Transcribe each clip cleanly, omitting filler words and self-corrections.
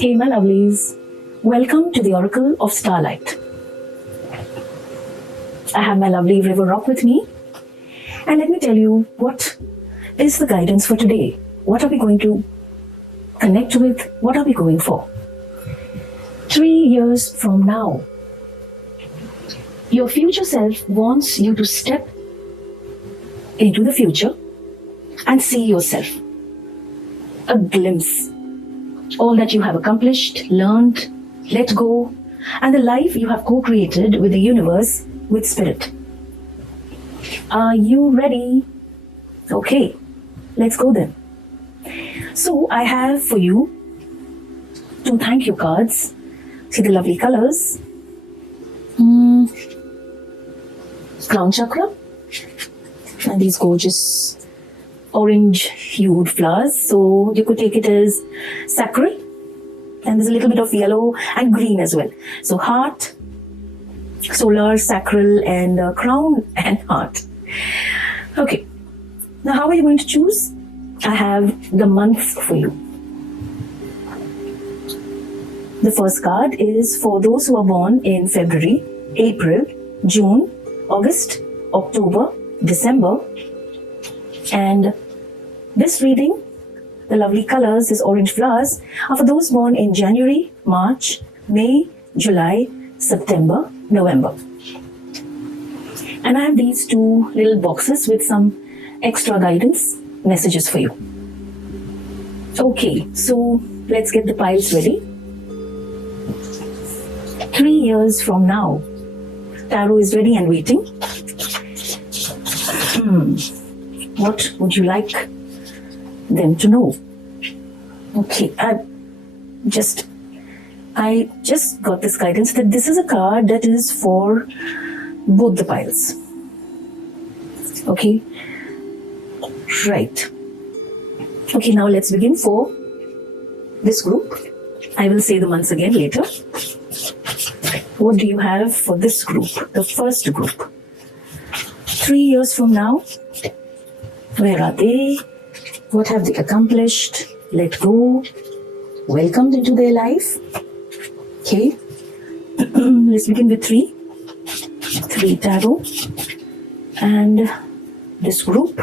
Hey my lovelies, welcome to the Oracle of Starlight. I have my lovely River Rock with me, and let me tell you what is the guidance for today. What are we going to connect with? What are we going for? 3 years from now, your future self wants you to step into the future and see yourself. A glimpse. All that you have accomplished, learned, let go, and the life you have co-created with the universe, with spirit. Are you ready? Okay, let's go then. So I have for you 2 thank you cards. See the lovely colors. Crown chakra and these gorgeous orange hued flowers, so you could take it as sacral, and there's a little bit of yellow and green as well. So heart, solar, sacral, and crown and heart. Okay, now how are you going to choose? I have the months for you. The first card is for those who are born in February, April, June, August, October, December. And this reading, the lovely colors, is orange flowers, are for those born in January, March, May, July, September, November. And I have these 2 little boxes with some extra guidance messages for you. Okay, so let's get the piles ready. 3 years from now, tarot is ready and waiting. What would you like them to know? Okay, I just got this guidance that this is a card that is for both the piles. Okay, right. Okay, now let's begin for this group. I will say the months again later. What do you have for this group, the first group? 3 years from now, where are they? What have they accomplished? Let go. Welcomed into their life. Okay. Let's begin with 3. 3 tarot. And this group.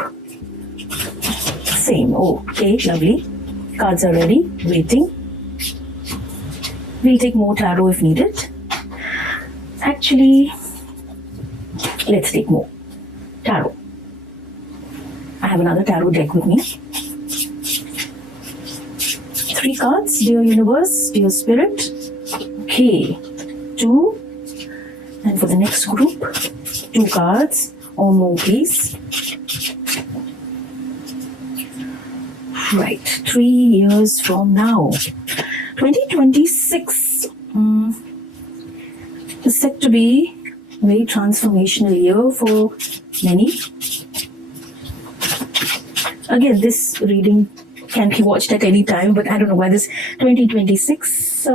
Same. Oh, okay, lovely. Cards are ready, waiting. We'll take more tarot if needed. Actually, let's take more tarot. I have another tarot deck with me. 3 cards, dear universe, dear spirit. Okay, 2. And for the next group, 2 cards or more, please. Right, 3 years from now, 2026 is set to be a very transformational year for many. Again, this reading can be watched at any time, but I don't know why this 2026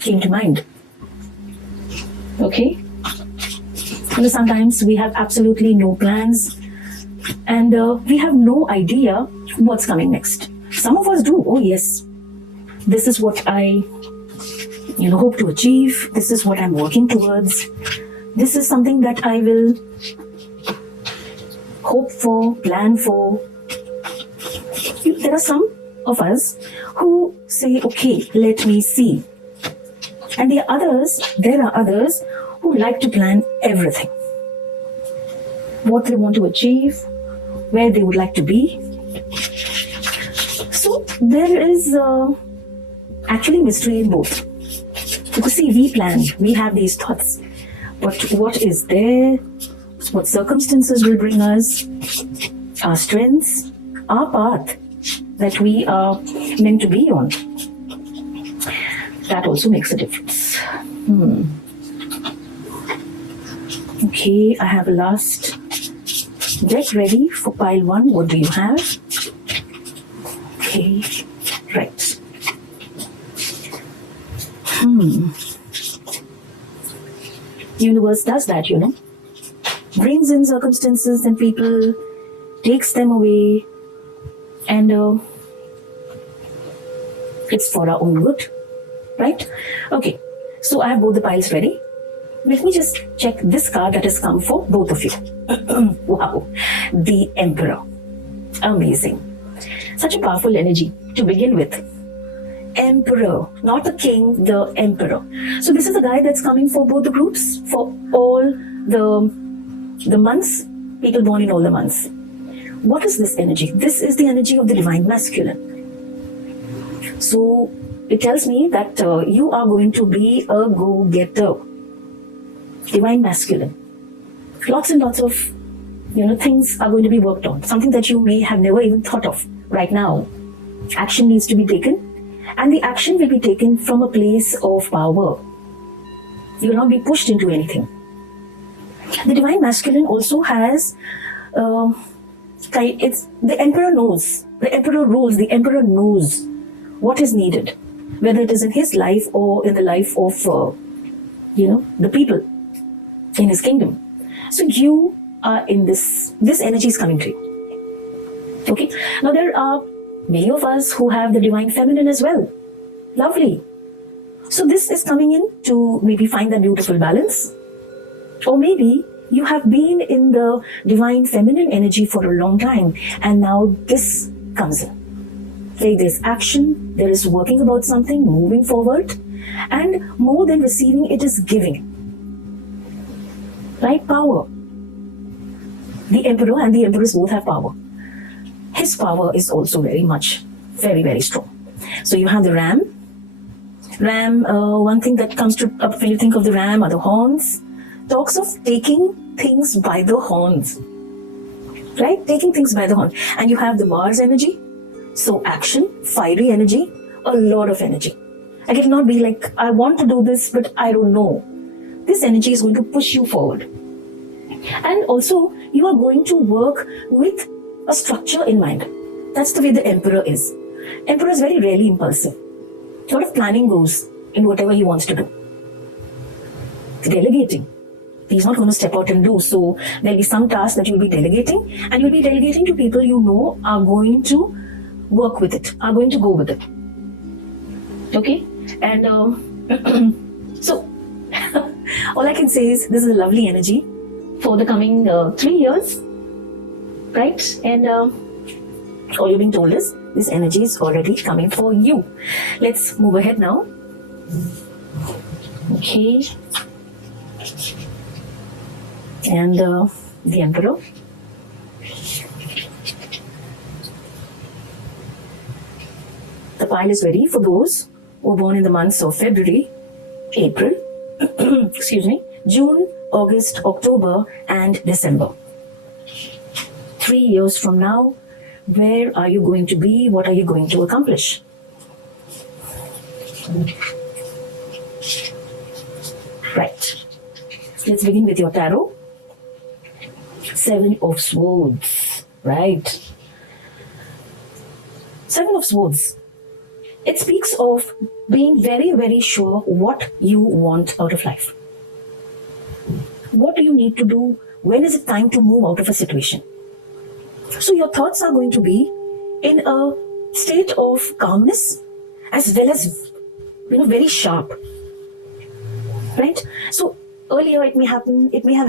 came to mind. Okay? Sometimes we have absolutely no plans, and we have no idea what's coming next. Some of us do. Oh yes, this is what I hope to achieve. This is what I'm working towards. This is something that I will hope for, plan for. There are some of us who say, okay, let me see. And there are others who like to plan everything. What they want to achieve, where they would like to be. So there is actually mystery in both. Because see, we plan, we have these thoughts. But what is there? What circumstances will bring us? Our strengths, our path that we are meant to be on. That also makes a difference. Okay, I have a last deck ready for pile 1. What do you have? Okay, right. Universe does that, brings in circumstances and people, takes them away, and it's for our own good. right? Okay, so I have both the piles ready. Let me just check this card that has come for both of you. Wow, the Emperor. Amazing. Such a powerful energy to begin with. Emperor, not the king, the Emperor. So this is a guy that's coming for both the groups, for all the months, people born in all the months. What is this energy? This is the energy of the divine masculine. So it tells me that you are going to be a go-getter. Divine masculine. Lots and lots of things are going to be worked on. Something that you may have never even thought of right now. Action needs to be taken, and the action will be taken from a place of power. You will not be pushed into anything. The divine masculine also has it's the Emperor knows, the Emperor rules, the Emperor knows what is needed, whether it is in his life or in the life of the people in his kingdom. So you are in this energy is coming to you. Okay, now there are many of us who have the divine feminine as well. Lovely. So this is coming in to maybe find that beautiful balance, or maybe you have been in the divine feminine energy for a long time, and now this comes in. There's action, there is working about something, moving forward, and more than receiving, it is giving. Right? Power. The Emperor and the Empress both have power. His power is also very much, very, very strong. So you have the ram. One thing that comes up when you think of the ram are the horns. Talks of taking things by the horns. Right? Taking things by the horn. And you have the Mars energy. So action, fiery energy, a lot of energy. Like it will not be like, I want to do this, but I don't know. This energy is going to push you forward. And also, you are going to work with a structure in mind. That's the way the Emperor is. Emperor is very rarely impulsive. A lot of planning goes in whatever he wants to do. Delegating. He's not going to step out and do. So there'll be some tasks that you'll be delegating, and you'll be delegating to people you know are going to work with it, are going to go with it. Okay? And so all I can say is this is a lovely energy for the coming 3 years, right? And all you're being told is this energy is already coming for you. Let's move ahead now. Okay. And the Emperor. The pile is ready for those who were born in the months of February, April, June, August, October, and December. 3 years from now, where are you going to be? What are you going to accomplish? Right. Let's begin with your tarot. 7 of Swords. Right. 7 of Swords. It speaks of being very, very sure what you want out of life. What do you need to do? When is it time to move out of a situation? So your thoughts are going to be in a state of calmness as well as, very sharp. Right? So earlier it may have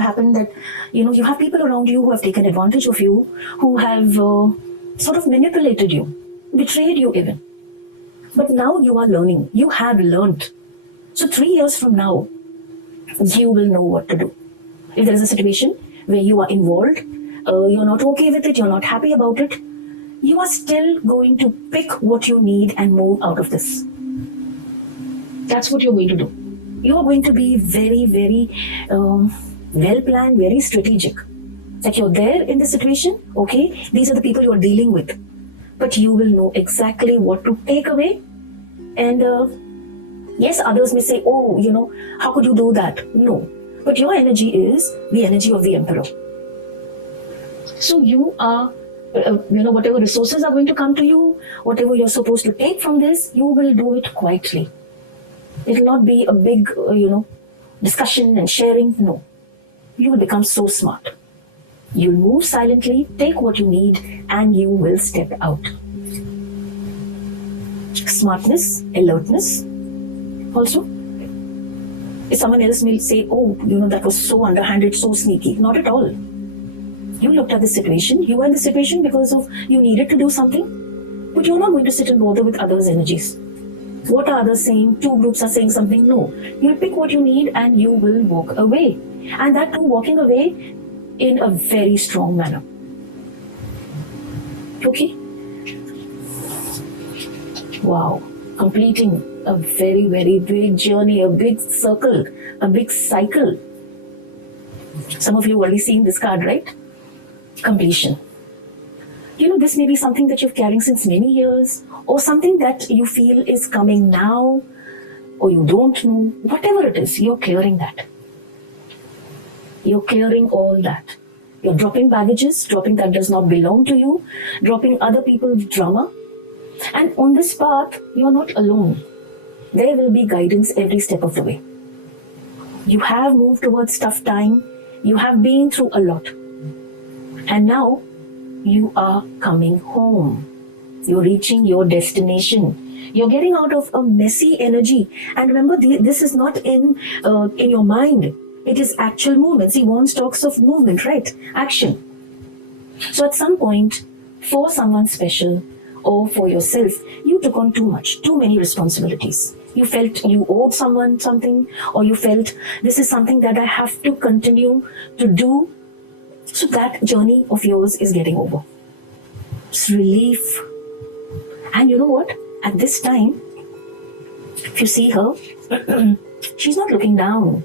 happened that, you have people around you who have taken advantage of you, who have sort of manipulated you, betrayed you even. But now you are learning. You have learned. So 3 years from now, you will know what to do. If there is a situation where you are involved, you're not okay with it, you're not happy about it, you are still going to pick what you need and move out of this. That's what you're going to do. You are going to be very, very well-planned, very strategic. Like you're there in the situation, okay, these are the people you are dealing with. But you will know exactly what to take away. And yes, others may say, oh, how could you do that? No. But your energy is the energy of the Emperor. So you are, whatever resources are going to come to you, whatever you're supposed to take from this, you will do it quietly. It will not be a big, discussion and sharing. No. You will become so smart. You'll move silently, take what you need, and you will step out. Smartness, alertness, Also, if someone else will say, oh, that was so underhanded, so sneaky. Not at all. You looked at the situation. You were in the situation because of you needed to do something. But you're not going to sit and bother with others' energies. What are others saying? Two groups are saying something. No. You'll pick what you need and you will walk away. And that too, walking away in a very strong manner. Okay? Wow. Completing a very, very big journey, a big circle, a big cycle. Some of you already seen this card, right? Completion. This may be something that you're carrying since many years, or something that you feel is coming now, or you don't know. Whatever it is, you're clearing that. You're clearing all that. You're dropping baggages, dropping that does not belong to you, dropping other people's drama. And on this path, you're not alone. There will be guidance every step of the way. You have moved towards tough time. You have been through a lot. And now, you are coming home. You're reaching your destination. You're getting out of a messy energy. And remember, this is not in your mind. It is actual movement. See, Wands talks of movement, right? Action. So at some point, for someone special or for yourself, you took on too much, too many responsibilities. You felt you owed someone something, or you felt this is something that I have to continue to do. So that journey of yours is getting over. It's relief. And you know what? At this time, if you see her, she's not looking down.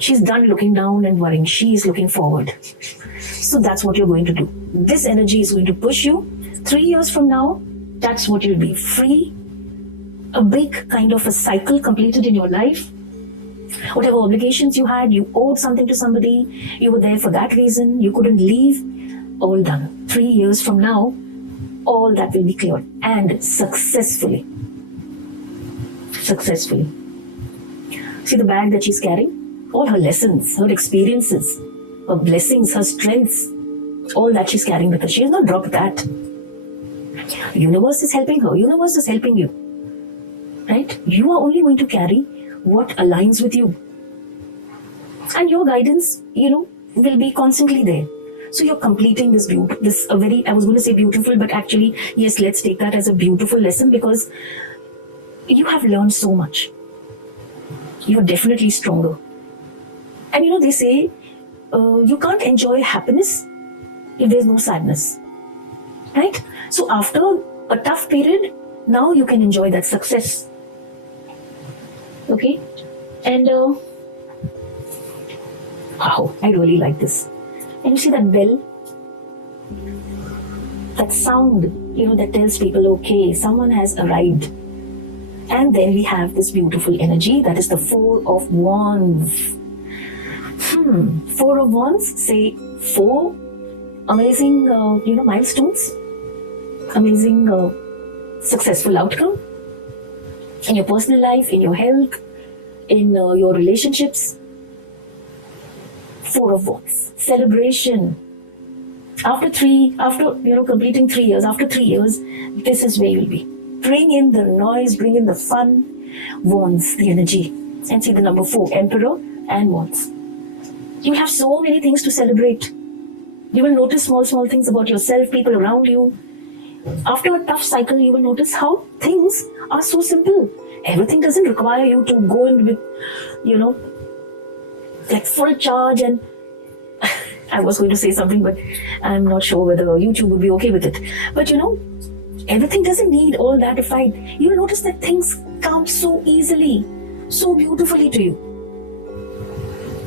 She's done looking down and worrying. She is looking forward. So that's what you're going to do. This energy is going to push you. 3 years from now, that's what you'll be. Free. A big kind of a cycle completed in your life. Whatever obligations you had, you owed something to somebody, you were there for that reason, you couldn't leave, all done. 3 years from now, all that will be cleared, and successfully. Successfully. See the bag that she's carrying? All her lessons, her experiences, her blessings, her strengths, all that she's carrying with her. She has not dropped that. Universe is helping her. Universe is helping you. Right? You are only going to carry what aligns with you. And your guidance, will be constantly there. So you're completing this I was going to say beautiful, but actually, yes, let's take that as a beautiful lesson, because you have learned so much. You're definitely stronger. And they say, you can't enjoy happiness if there's no sadness. Right? So after a tough period, now you can enjoy that success. Okay? And wow, I really like this. And you see that bell? That sound, that tells people, okay, someone has arrived. And then we have this beautiful energy, that is the Four of Wands. Four of Wands, say 4 amazing, milestones, amazing, successful outcome in your personal life, in your health, in your relationships. 4 of Wands, celebration. After completing 3 years, after 3 years, this is where you'll be. Bring in the noise, bring in the fun, Wands, the energy. And see the number 4, Emperor and Wands. You have so many things to celebrate. You will notice small things about yourself, people around you. After a tough cycle, you will notice how things are so simple. Everything doesn't require you to go in with, like full charge. And I was going to say something, but I'm not sure whether YouTube would be okay with it. But everything doesn't need all that to fight. You'll notice that things come so easily, so beautifully to you.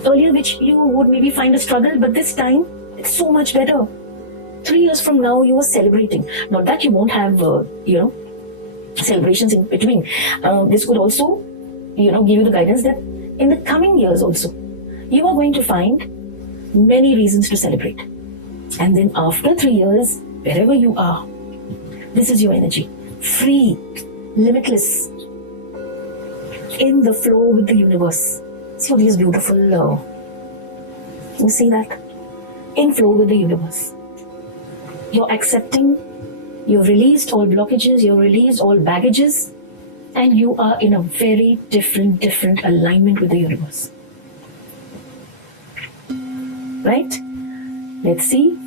Earlier, which you would maybe find a struggle, but this time, it's so much better. 3 years from now, you are celebrating. Not that you won't have, celebrations in between. This could also, give you the guidance that in the coming years also, you are going to find many reasons to celebrate. And then after 3 years, wherever you are, this is your energy. Free, limitless, in the flow with the universe. See all these beautiful, you see that? In flow with the universe. You're accepting, you've released all blockages, you've released all baggages, and you are in a very different alignment with the universe. Right? Let's see.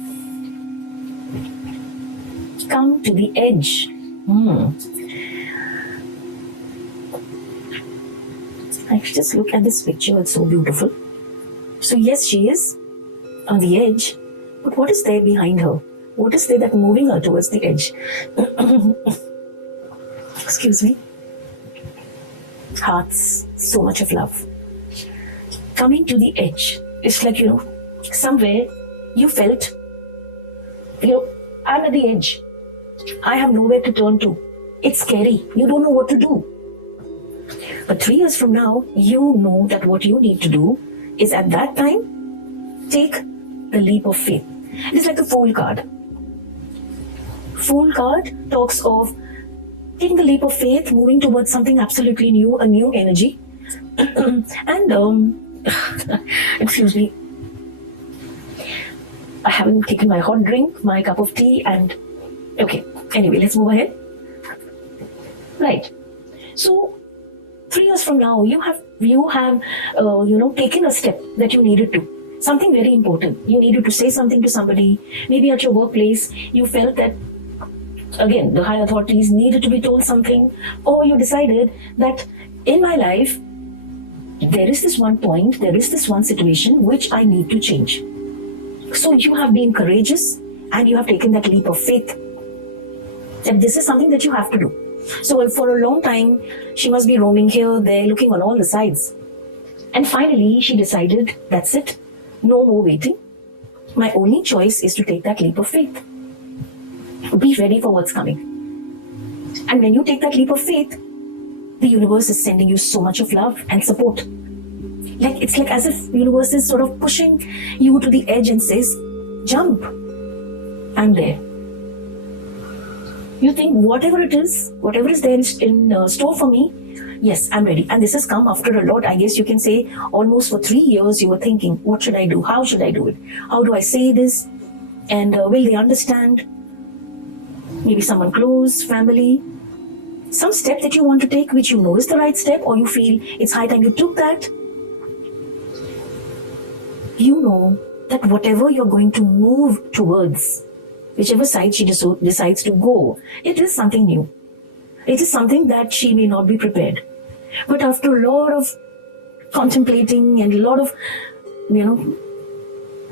Come to the edge. I just look at this picture, it's so beautiful. So yes, she is on the edge, but what is there behind her? What is there that moving her towards the edge? Excuse me. Hearts, so much of love. Coming to the edge. It's like, somewhere you felt, I'm at the edge. I have nowhere to turn to. It's scary. You don't know what to do. But 3 years from now, you know that what you need to do is at that time, take the leap of faith. It's like the Fool card. Fool card talks of taking the leap of faith, moving towards something absolutely new, a new energy. And, excuse me, I haven't taken my hot drink, my cup of tea, and okay. Anyway, let's move ahead. Right. So 3 years from now, you have taken a step that you needed to. Something very important. You needed to say something to somebody. Maybe at your workplace, you felt that, again, the higher authorities needed to be told something. Or you decided that in my life, there is this one point, there is this one situation which I need to change. So you have been courageous and you have taken that leap of faith. That this is something that you have to do. So for a long time, she must be roaming here, there, looking on all the sides. And finally, she decided, that's it. No more waiting. My only choice is to take that leap of faith. Be ready for what's coming. And when you take that leap of faith, the universe is sending you so much of love and support. It's like as if the universe is sort of pushing you to the edge and says, jump. I'm there. You think whatever it is, whatever is there in store for me, yes, I'm ready. And this has come after a lot. I guess you can say almost for 3 years you were thinking, what should I do? How should I do it? How do I say this? And will they understand? Maybe someone close, family. Some step that you want to take which you know is the right step, or you feel it's high time you took that. You know that whatever you're going to move towards, whichever side she decides to go, it is something new. It is something that she may not be prepared. But after a lot of contemplating and a lot of,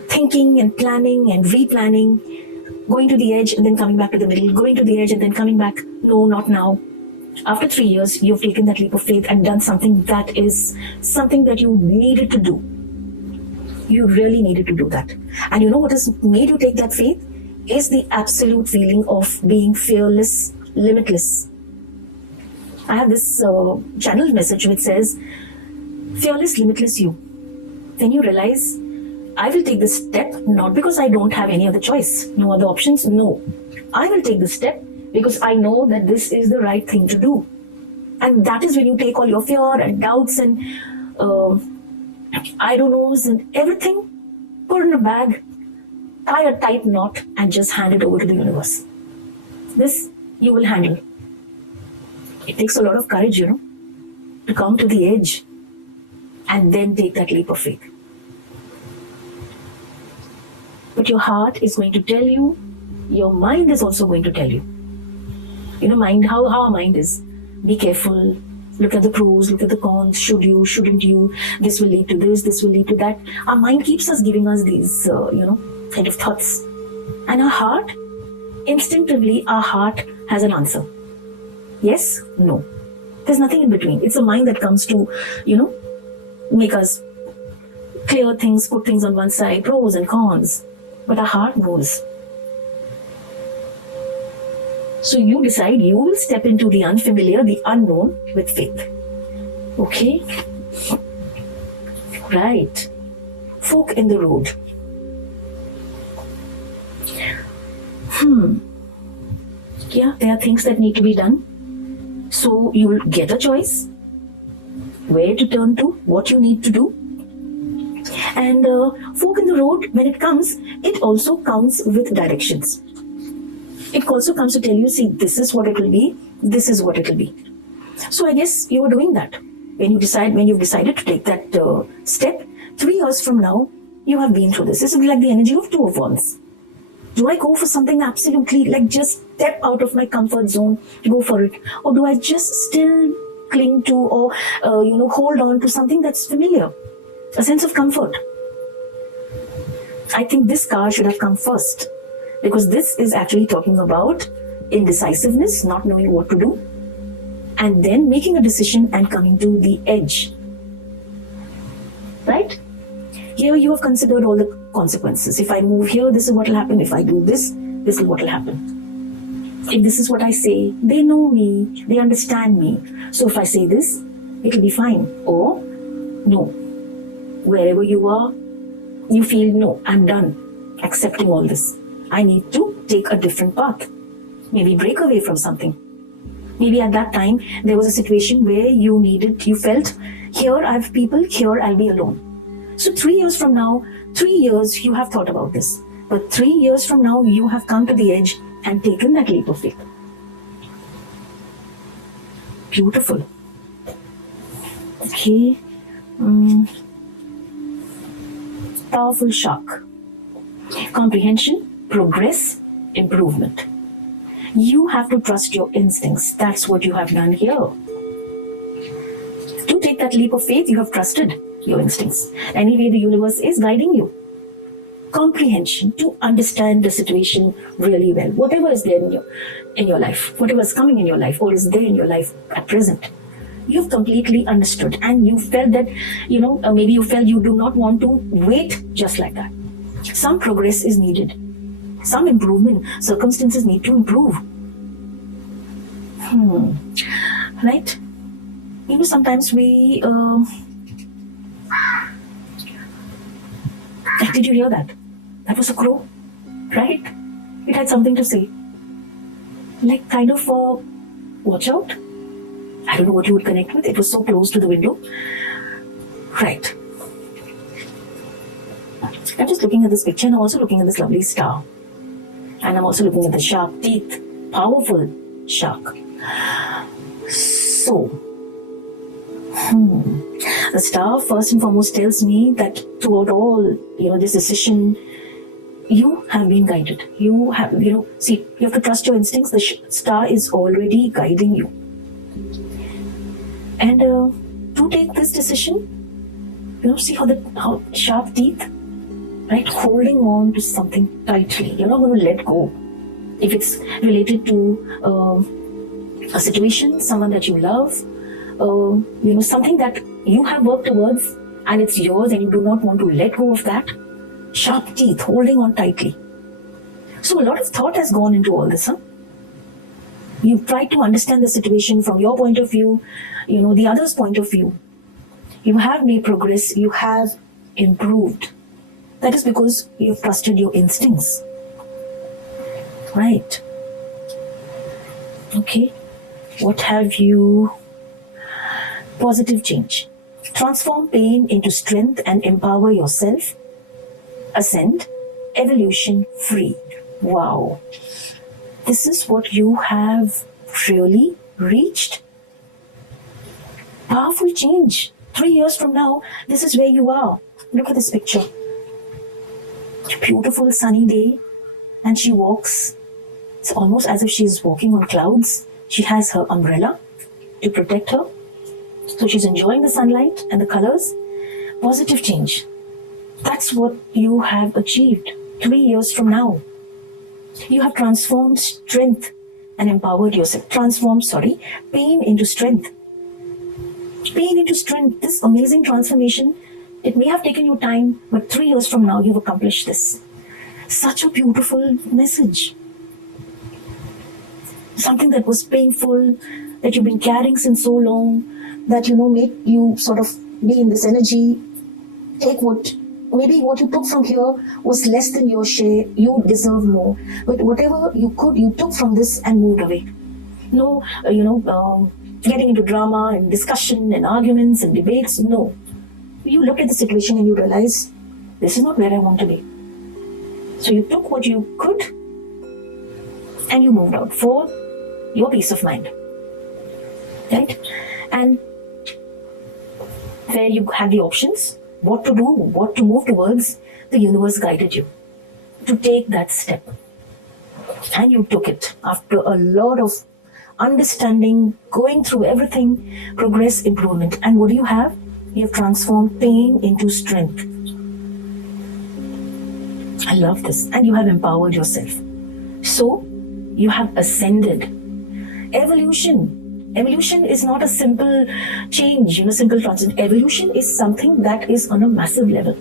thinking and planning and replanning, going to the edge and then coming back to the middle, going to the edge and then coming back, no, not now. After 3 years, you've taken that leap of faith and done something that is something that you needed to do. You really needed to do that. And you know what has made you take that faith? Is the absolute feeling of being fearless, limitless. I have this channel message which says, fearless, limitless you. Then you realize, I will take this step not because I don't have any other choice, no other options, no. I will take this step because I know that this is the right thing to do. And that is when you take all your fear and doubts and I don't knows and everything, put in a bag, tie a tight knot and just hand it over to the universe. This you will handle. It takes a lot of courage, to come to the edge and then take that leap of faith. But your heart is going to tell you, your mind is also going to tell you. Mind, how our mind is. Be careful. Look at the pros, look at the cons. Should you, shouldn't you? This will lead to this will lead to that. Our mind keeps us giving us these, kind of thoughts. And our heart, instinctively, our heart has an answer. Yes, no. There's nothing in between. It's a mind that comes to, make us clear things, put things on one side, pros and cons. But our heart knows. So you decide you will step into the unfamiliar, the unknown with faith. Okay? Right. Fork in the road. Yeah, there are things that need to be done. So you will get a choice. Where to turn to, what you need to do. And fork in the road, when it comes, it also comes with directions. It also comes to tell you, see, this is what it will be, this is what it will be. So I guess you are doing that. When you've decided to take that step, 3 years from now, you have been through this. This is like the energy of 2 of Wands. Do I go for something absolutely, like just step out of my comfort zone, go for it? Or do I just still cling to or, hold on to something that's familiar? A sense of comfort. I think this card should have come first, because this is actually talking about indecisiveness, not knowing what to do, and then making a decision and coming to the edge. Right? Here you have considered all the consequences. If I move here, this is what will happen. If I do this, this is what will happen. If this is what I say, they know me, they understand me. So if I say this, it will be fine. Or, no. Wherever you are, you feel, no, I'm done accepting all this. I need to take a different path. Maybe break away from something. Maybe at that time, there was a situation where you felt, here I have people, here I'll be alone. So 3 years from now, 3 years you have thought about this. But 3 years from now, you have come to the edge and taken that leap of faith. Beautiful. Okay. Powerful shock. Comprehension, progress, improvement. You have to trust your instincts. That's what you have done here. To take that leap of faith, you have trusted your instincts. Anyway, the universe is guiding you. Comprehension, to understand the situation really well. Whatever is there in your life, whatever is coming in your life or is there in your life at present, you've completely understood, and you felt that, maybe you felt you do not want to wait just like that. Some progress is needed. Some improvement. Circumstances need to improve. Right? Sometimes we... Did you hear that? That was a crow, right? It had something to say. Like kind of watch out. I don't know what you would connect with. It was so close to the window. Right. I'm just looking at this picture, and I'm also looking at this lovely star. And I'm also looking at the sharp teeth. Powerful shark. So, the star first and foremost tells me that throughout all, this decision, you have been guided. You have, you have to trust your instincts. The star is already guiding you. And to take this decision, see how sharp teeth, right? Holding on to something tightly. You're not going to let go. If it's related to a situation, someone that you love, something that you have worked towards and it's yours and you do not want to let go of that. Sharp teeth, holding on tightly. So a lot of thought has gone into all this, huh? You've tried to understand the situation from your point of view, the other's point of view. You have made progress, you have improved. That is because you've trusted your instincts. Right. Okay. What have you? Positive change. Transform pain into strength and empower yourself. Ascend. Evolution free. Wow. This is what you have really reached. Powerful change. 3 years from now, this is where you are. Look at this picture. Beautiful sunny day, and she walks. It's almost as if she's walking on clouds. She has her umbrella to protect her. So she's enjoying the sunlight and the colors. Positive change. That's what you have achieved 3 years from now. You have transformed strength and empowered yourself. Pain into strength. Pain into strength. This amazing transformation, it may have taken you time, but 3 years from now, you've accomplished this. Such a beautiful message. Something that was painful, that you've been carrying since so long, that, made you sort of be in this energy. Take maybe what you took from here was less than your share. You deserve more. But whatever you could, you took from this and moved away. No, getting into drama and discussion and arguments and debates. No. You look at the situation and you realize, this is not where I want to be. So you took what you could and you moved out for your peace of mind. right? And where you had the options, what to do, what to move towards, the universe guided you to take that step. And you took it after a lot of understanding, going through everything, progress, improvement. And what do you have? You have transformed pain into strength. I love this. And you have empowered yourself. So you have ascended. Evolution is not a simple change, simple transition. Evolution is something that is on a massive level.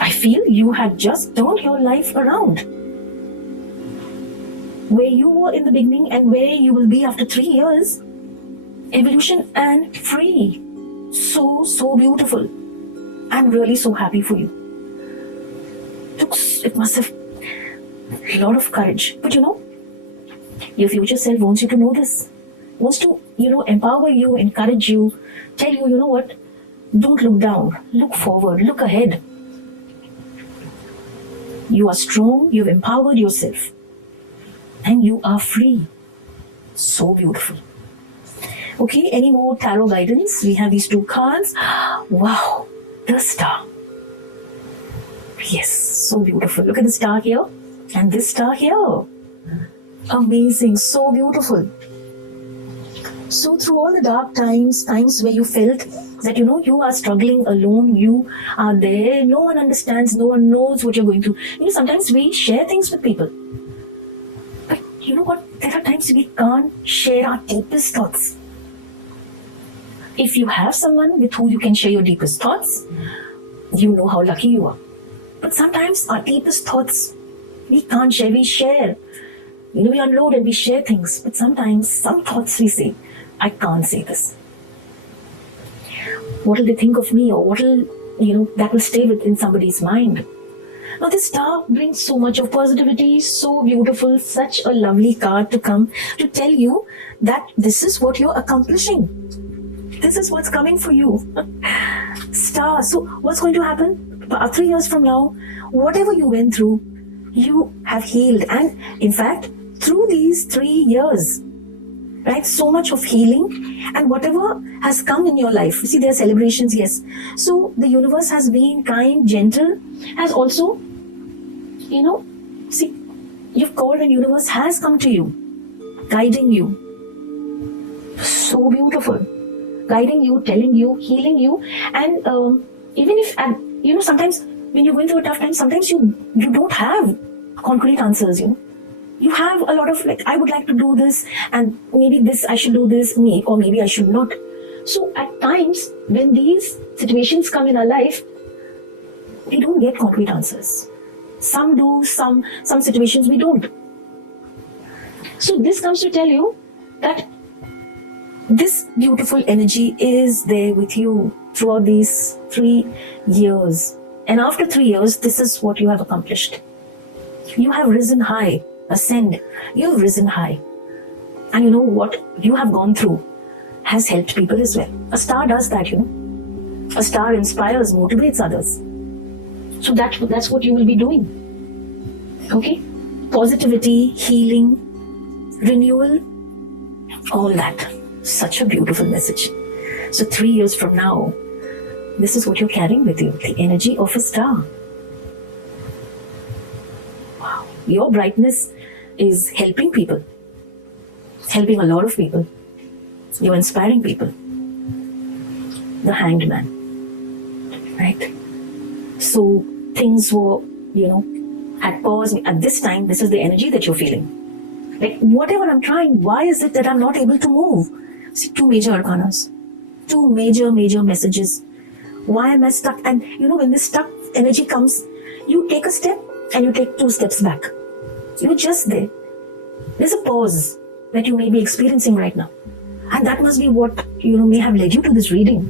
I feel you have just turned your life around. Where you were in the beginning and where you will be after 3 years, evolution and free. So beautiful. I'm really so happy for you. It must have a lot of courage. But your future self wants you to know this. Wants to, empower you, encourage you, tell you, what? Don't look down. Look forward. Look ahead. You are strong. You've empowered yourself. And you are free. So beautiful. Okay, any more tarot guidance? We have these 2 cards. Wow, the star. Yes, so beautiful. Look at the star here and this star here. Amazing, so beautiful. So through all the dark times where you felt that, you are struggling alone, you are there, no one understands, no one knows what you're going through. Sometimes we share things with people. But you know what? There are times we can't share our deepest thoughts. If you have someone with whom you can share your deepest thoughts, you know how lucky you are. But sometimes our deepest thoughts, we can't share. We share. We unload and we share things. But sometimes, some thoughts we say, I can't say this. What will they think of me? Or what will, that will stay within somebody's mind. Now this star brings so much of positivity, so beautiful, such a lovely card to come to tell you that this is what you're accomplishing. This is what's coming for you. Star. So what's going to happen? 3 years from now, whatever you went through, you have healed. And in fact, through these 3 years, right, so much of healing and whatever has come in your life. You see, there are celebrations, yes. So the universe has been kind, gentle, has also, see, you've called and universe has come to you, guiding you. So beautiful. Guiding you, telling you, healing you. And even if, sometimes when you're going through a tough time, sometimes you don't have concrete answers, You have a lot of I would like to do this and maybe this, I should do this, or maybe I should not. So at times, when these situations come in our life, we don't get concrete answers. Some do, some situations we don't. So this comes to tell you that this beautiful energy is there with you throughout these 3 years. And after 3 years, this is what you have accomplished. You have risen high, ascend. You have risen high. And what you have gone through has helped people as well. A star does that, A star inspires, motivates others. So that's what you will be doing. Okay? Positivity, healing, renewal, all that. Such a beautiful message. So 3 years from now, this is what you're carrying with you, the energy of a star. Wow. Your brightness is helping people, helping a lot of people. You're inspiring people. The Hanged Man, right? So things were, at pause. At this time, this is the energy that you're feeling. Whatever I'm trying, why is it that I'm not able to move? See, 2 major arcanas, 2 major messages. Why am I stuck? And when this stuck energy comes, you take a step and you take 2 steps back. You're just there. There's a pause that you may be experiencing right now. And that must be what, may have led you to this reading.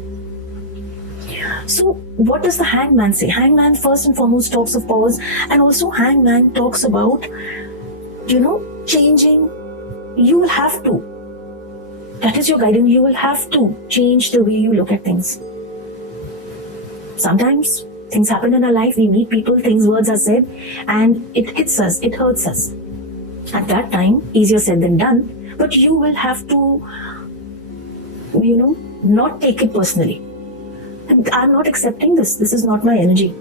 So what does the Hangman say? Hangman first and foremost talks of pause, and also Hangman talks about, changing. You will have to. That is your guidance. You will have to change the way you look at things. Sometimes things happen in our life, we meet people, words are said, and it hits us, it hurts us. At that time, easier said than done, but you will have to not take it personally. I'm not accepting this. This is not my energy.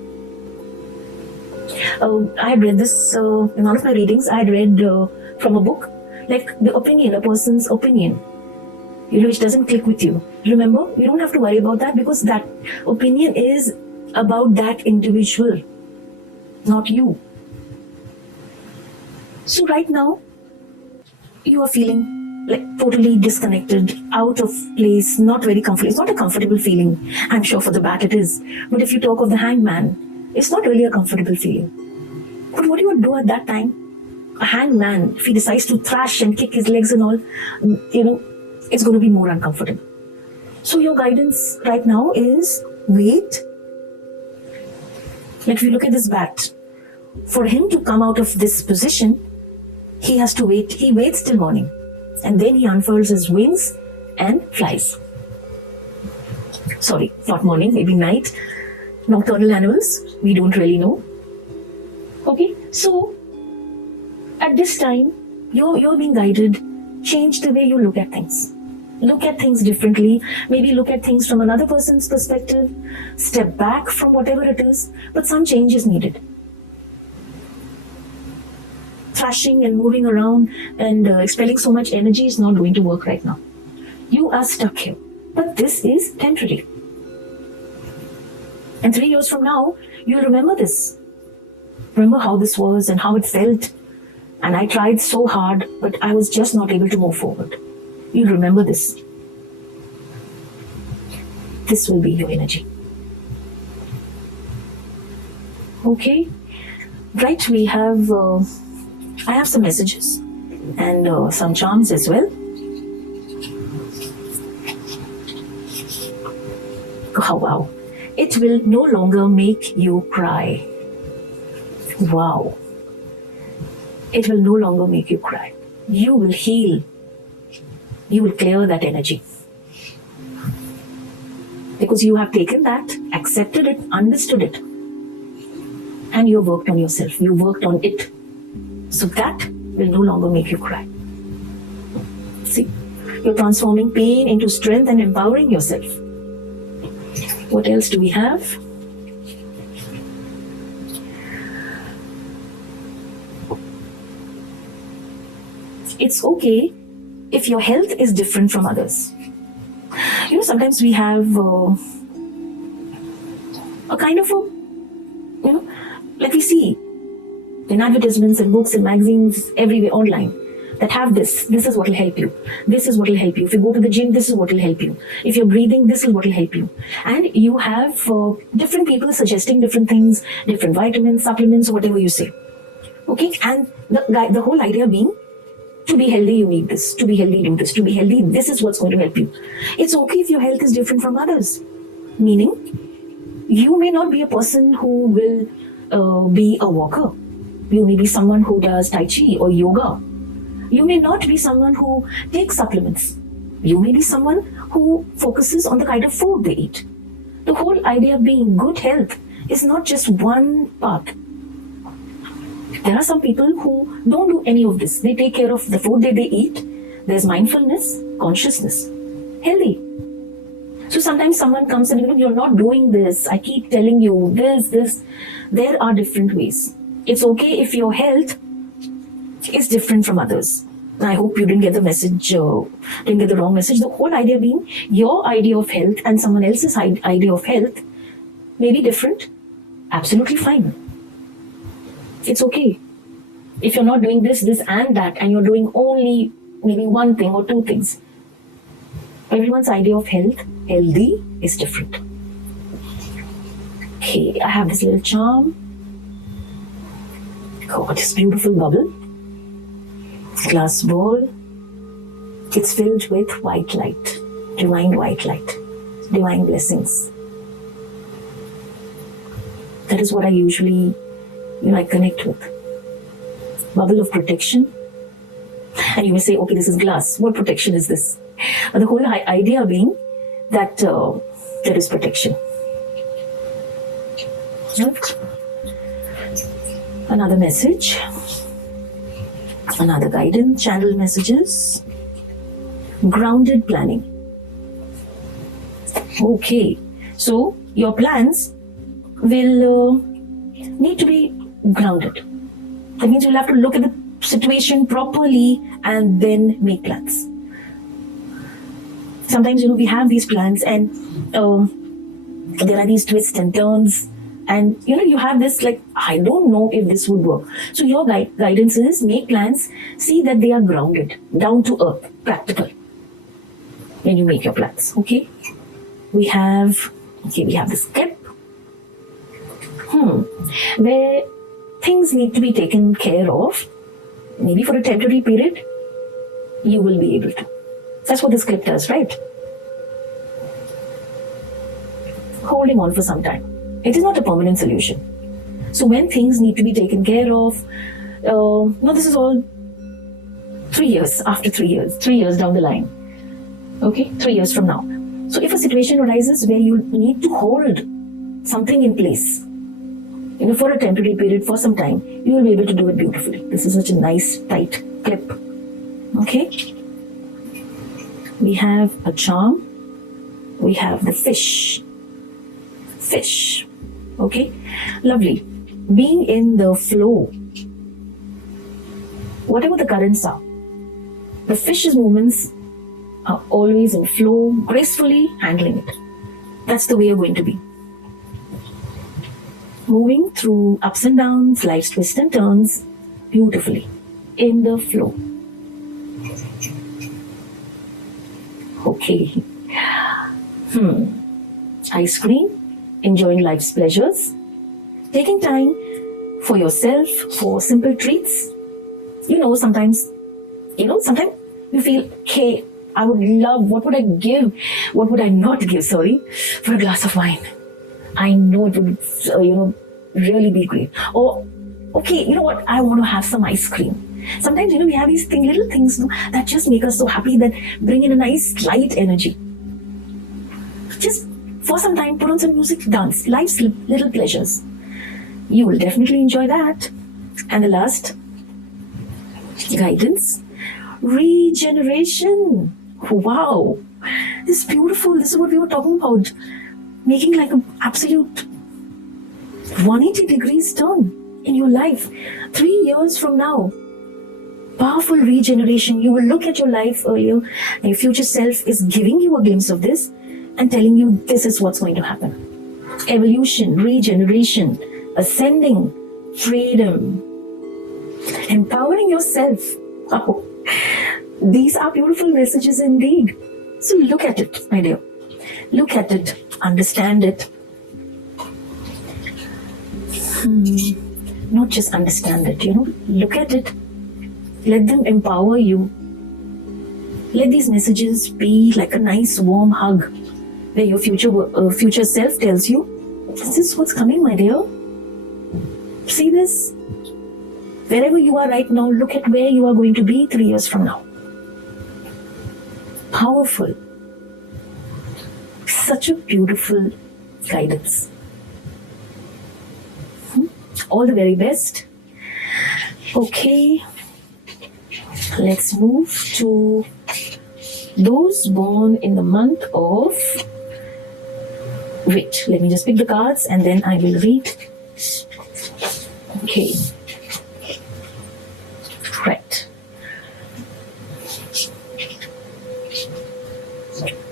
I had read this in one of my readings. I had read from a book, like the opinion, a person's opinion, which doesn't click with you. Remember, you don't have to worry about that, because that opinion is about that individual, not you. So right now, you are feeling like totally disconnected, out of place, not very comfortable. It's not a comfortable feeling. I'm sure for the back it is. But if you talk of the hanged man, it's not really a comfortable feeling. But what do you do at that time? A hanged man, if he decides to thrash and kick his legs and all, it's going to be more uncomfortable. So your guidance right now is wait. Like if you look at this bat, for him to come out of this position, he has to wait. He waits till morning. And then he unfurls his wings and flies. Sorry, not morning, maybe night. Nocturnal animals, we don't really know. Okay, so at this time, you're being guided. Change the way you look at things. Look at things differently. Maybe look at things from another person's perspective. Step back from whatever it is. But some change is needed. Thrashing and moving around and expelling so much energy is not going to work right now. You are stuck here. But this is temporary. And 3 years from now, you'll remember this. Remember how this was and how it felt. And I tried so hard, but I was just not able to move forward. You'll remember this. This will be your energy. Okay. Right, we have... I have some messages and some charms as well. Oh, wow. It will no longer make you cry. Wow. It will no longer make you cry. You will heal. You will clear that energy. Because you have taken that, accepted it, understood it. And you worked on yourself. You worked on it. So that will no longer make you cry. See, you're transforming pain into strength and empowering yourself. What else do we have? It's okay if your health is different from others. Sometimes we have a kind of a, like we see in advertisements and books and magazines everywhere online that have this. This is what will help you. This is what will help you. If you go to the gym, this is what will help you. If you're breathing, this is what will help you. And you have different people suggesting different things, different vitamins, supplements, whatever you say. Okay? And the whole idea being, to be healthy, you need this. To be healthy, do this. To be healthy, this is what's going to help you. It's okay if your health is different from others. Meaning, you may not be a person who will be a walker. You may be someone who does Tai Chi or yoga. You may not be someone who takes supplements. You may be someone who focuses on the kind of food they eat. The whole idea of being good health is not just one part. There are some people who don't do any of this. They take care of the food that they eat. There's mindfulness, consciousness, healthy. So sometimes someone comes and you're not doing this. I keep telling you this. There are different ways. It's okay if your health is different from others. And I hope you didn't get the message, didn't get the wrong message. The whole idea being your idea of health and someone else's idea of health may be different. Absolutely fine. It's okay. If you're not doing this and that, and you're doing only maybe one thing or two things. Everyone's idea of healthy, is different. Okay, I have this little charm. Oh, this beautiful bubble. Glass ball. It's filled with white light. Divine white light. Divine blessings. That is what I usually I connect with. Bubble of protection. And you may say, okay, this is glass. What protection is this? But the whole idea being that there is protection. Right? Another message. Another guidance, channel messages. Grounded planning. Okay, so your plans will need to be grounded. That means you'll have to look at the situation properly and then make plans. Sometimes, we have these plans and there are these twists and turns, and you have this like, I don't know if this would work. So your guidance is make plans, see that they are grounded, down to earth, practical when you make your plans. Okay, we have this clip where things need to be taken care of, maybe for a temporary period. You will be able to. That's what this clip does, right? Holding on for some time. It is not a permanent solution. So when things need to be taken care of, this is all 3 years, after 3 years, 3 years down the line. Okay, 3 years from now. So if a situation arises where you need to hold something in place, for a temporary period, for some time, you will be able to do it beautifully. This is such a nice, tight clip. Okay? We have a charm. We have the fish. Fish. Okay? Lovely. Being in the flow. Whatever the currents are, the fish's movements are always in flow, gracefully handling it. That's the way you're going to be. Moving through ups and downs, life's twists and turns, beautifully, in the flow. Okay. Ice cream, enjoying life's pleasures, taking time for yourself, for simple treats. Sometimes you feel, okay, I would love, what would I give? What would I not give, for a glass of wine? I know it would, really be great. Or, okay, you know what? I want to have some ice cream. Sometimes, we have these little things that just make us so happy, that bring in a nice, light energy. Just for some time, put on some music, dance, life's little pleasures. You will definitely enjoy that. And the last guidance, regeneration. Wow, this is beautiful. This is what we were talking about. Making like an absolute 180 degrees turn in your life. 3 years from now, powerful regeneration. You will look at your life earlier, and your future self is giving you a glimpse of this and telling you this is what's going to happen. Evolution, regeneration, ascending, freedom, empowering yourself. Oh, these are beautiful messages indeed. So look at it, my dear. Look at it, understand it. Not just understand it, look at it. Let them empower you. Let these messages be like a nice warm hug where your future self tells you, this is what's coming, my dear. See this? Wherever you are right now, look at where you are going to be 3 years from now. Powerful. Such a beautiful guidance. All the very best. Okay. Let's move to those born in the month of... Wait, let me just pick the cards and then I will read. Okay. Right.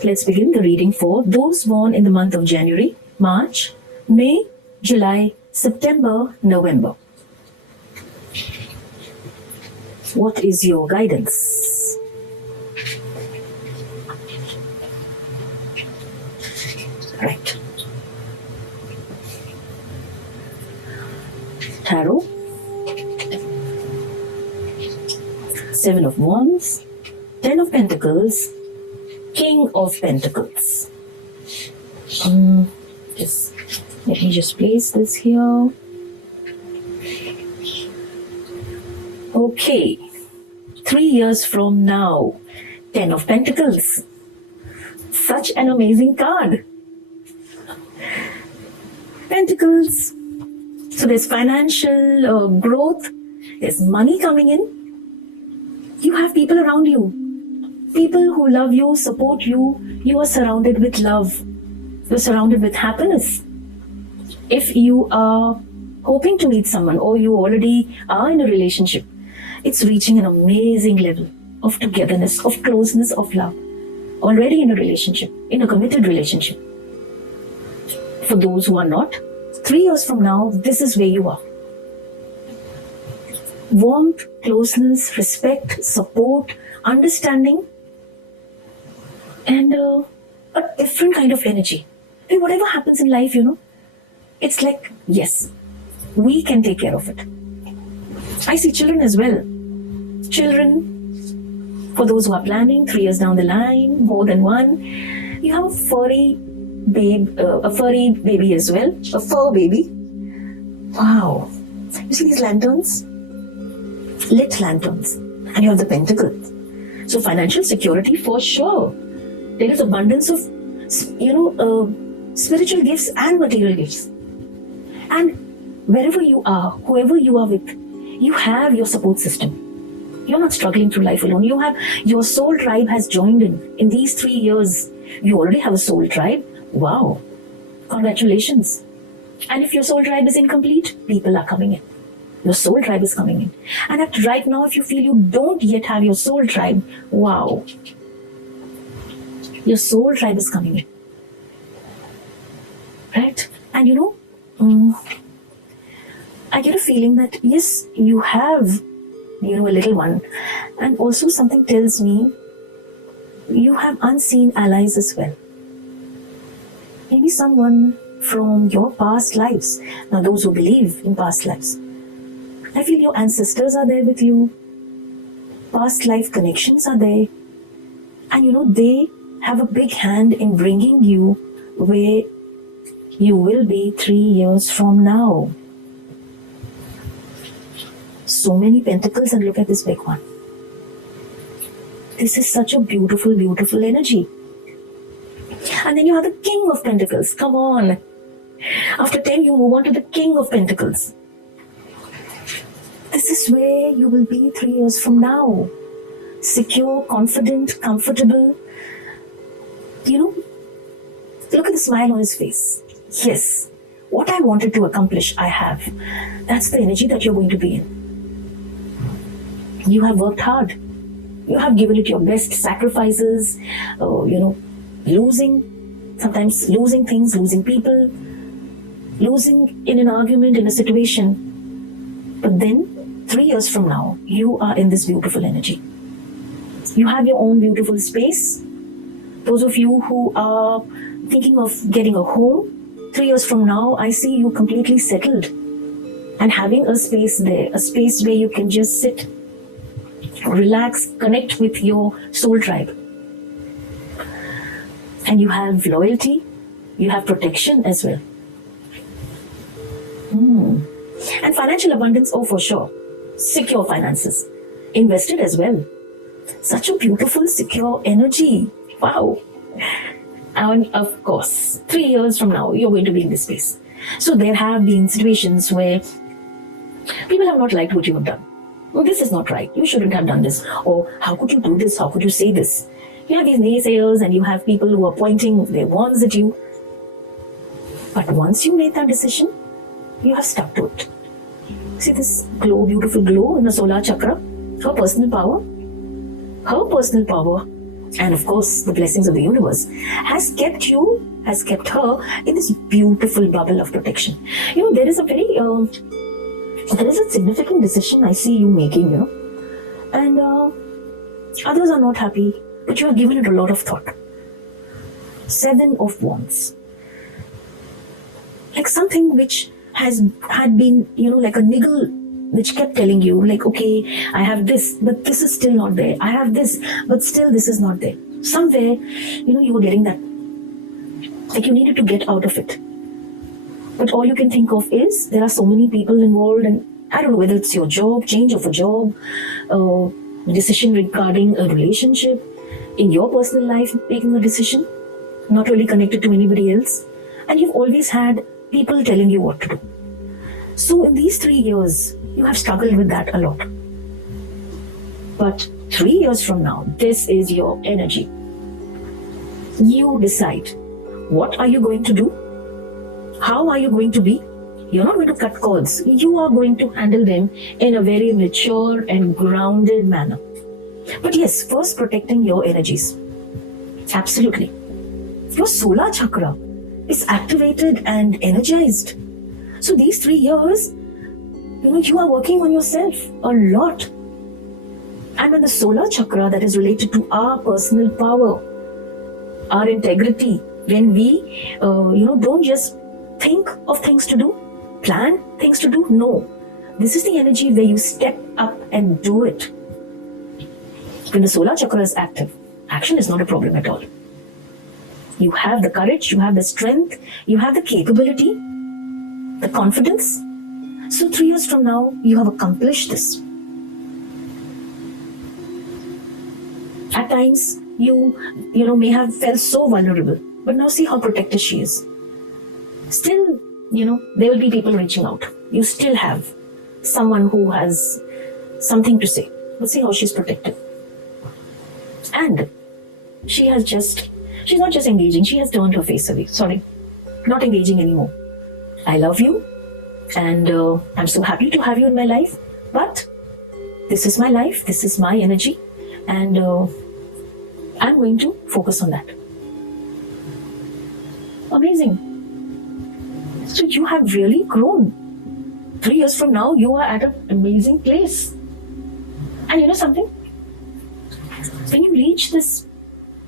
Let's begin the reading for those born in the month of January, March, May, July, September, November. What is your guidance? Right. Tarot. 7 of Wands, 10 of Pentacles, King of Pentacles. Let me just place this here. Okay, 3 years from now, 10 of Pentacles. Such an amazing card. Pentacles. So there's financial growth, there's money coming in. You have people around you. People who love you, support you. You are surrounded with love. You're surrounded with happiness. If you are hoping to meet someone or you already are in a relationship, it's reaching an amazing level of togetherness, of closeness, of love. Already in a relationship, in a committed relationship. For those who are not, 3 years from now, this is where you are. Warmth, closeness, respect, support, understanding, and a different kind of energy. And whatever happens in life, it's like, yes, we can take care of it. I see children as well. Children, for those who are planning 3 years down the line, more than one, you have a furry baby as well, a fur baby. Wow. You see these lanterns? Lit lanterns. And you have the pentacle. So financial security for sure. There is abundance of, spiritual gifts and material gifts. And wherever you are, whoever you are with, you have your support system. You're not struggling through life alone. You have your soul tribe has joined in these 3 years. You already have a soul tribe. Wow. Congratulations. And if your soul tribe is incomplete, people are coming in. Your soul tribe is coming in. And right now, if you feel you don't yet have your soul tribe, wow. Your soul tribe is coming in. Right? And I get a feeling that yes, you have, a little one. And also something tells me you have unseen allies as well. Maybe someone from your past lives. Now, those who believe in past lives, I feel your ancestors are there with you. Past life connections are there. And they have a big hand in bringing you where you will be 3 years from now. So many pentacles, and look at this big one. This is such a beautiful, beautiful energy. And then you have the King of Pentacles. Come on. After 10, you move on to the King of Pentacles. This is where you will be 3 years from now. Secure, confident, comfortable. Look at the smile on his face. Yes, what I wanted to accomplish, I have. That's the energy that you're going to be in. You have worked hard. You have given it your best, sacrifices, sometimes losing things, losing people, losing in an argument, in a situation. But then, 3 years from now, you are in this beautiful energy. You have your own beautiful space. Those of you who are thinking of getting a home, 3 years from now, I see you completely settled and having a space there, a space where you can just sit, relax, connect with your soul tribe. And you have loyalty, you have protection as well. And financial abundance, oh for sure. Secure finances, invested as well. Such a beautiful, secure energy. Wow. And of course, 3 years from now, you're going to be in this space. So there have been situations where people have not liked what you have done. Well, this is not right. You shouldn't have done this. Or how could you do this? How could you say this? You have these naysayers and you have people who are pointing their wands at you. But once you made that decision, you have stuck to it. See this glow, beautiful glow in the solar chakra? Her personal power, and of course the blessings of the universe has kept her in this beautiful bubble of protection. There is a significant decision I see you making, and others are not happy, but you have given it a lot of thought. 7 of Wands. Like something which had been, like a niggle which kept telling you, like, okay, I have this, but this is still not there. I have this, but still this is not there. Somewhere, you were getting that. Like you needed to get out of it. But all you can think of is, there are so many people involved, and I don't know whether it's your job, change of a job, decision regarding a relationship, in your personal life, making a decision, not really connected to anybody else. And you've always had people telling you what to do. So in these 3 years, you have struggled with that a lot. But 3 years from now, this is your energy. You decide What are you going to do? How are you going to be? You're not going to cut cords. You are going to handle them in a very mature and grounded manner. But yes, first protecting your energies. Absolutely. Your solar chakra is activated and energized. So these 3 years, you are working on yourself a lot. And when the solar chakra that is related to our personal power, our integrity, when we, don't just think of things to do, plan things to do. No, this is the energy where you step up and do it. When the solar chakra is active, action is not a problem at all. You have the courage, you have the strength, you have the capability, the confidence. So 3 years from now, you have accomplished this. At times, you may have felt so vulnerable, but now see how protected she is. Still, there will be people reaching out. You still have someone who has something to say. But see how she's protected. And she's not just engaging, she has turned her face away. Sorry, not engaging anymore. I love you and I'm so happy to have you in my life. But this is my life, this is my energy, and I'm going to focus on that. Amazing. So you have really grown. 3 years from now, you are at an amazing place. And you know something? When you reach this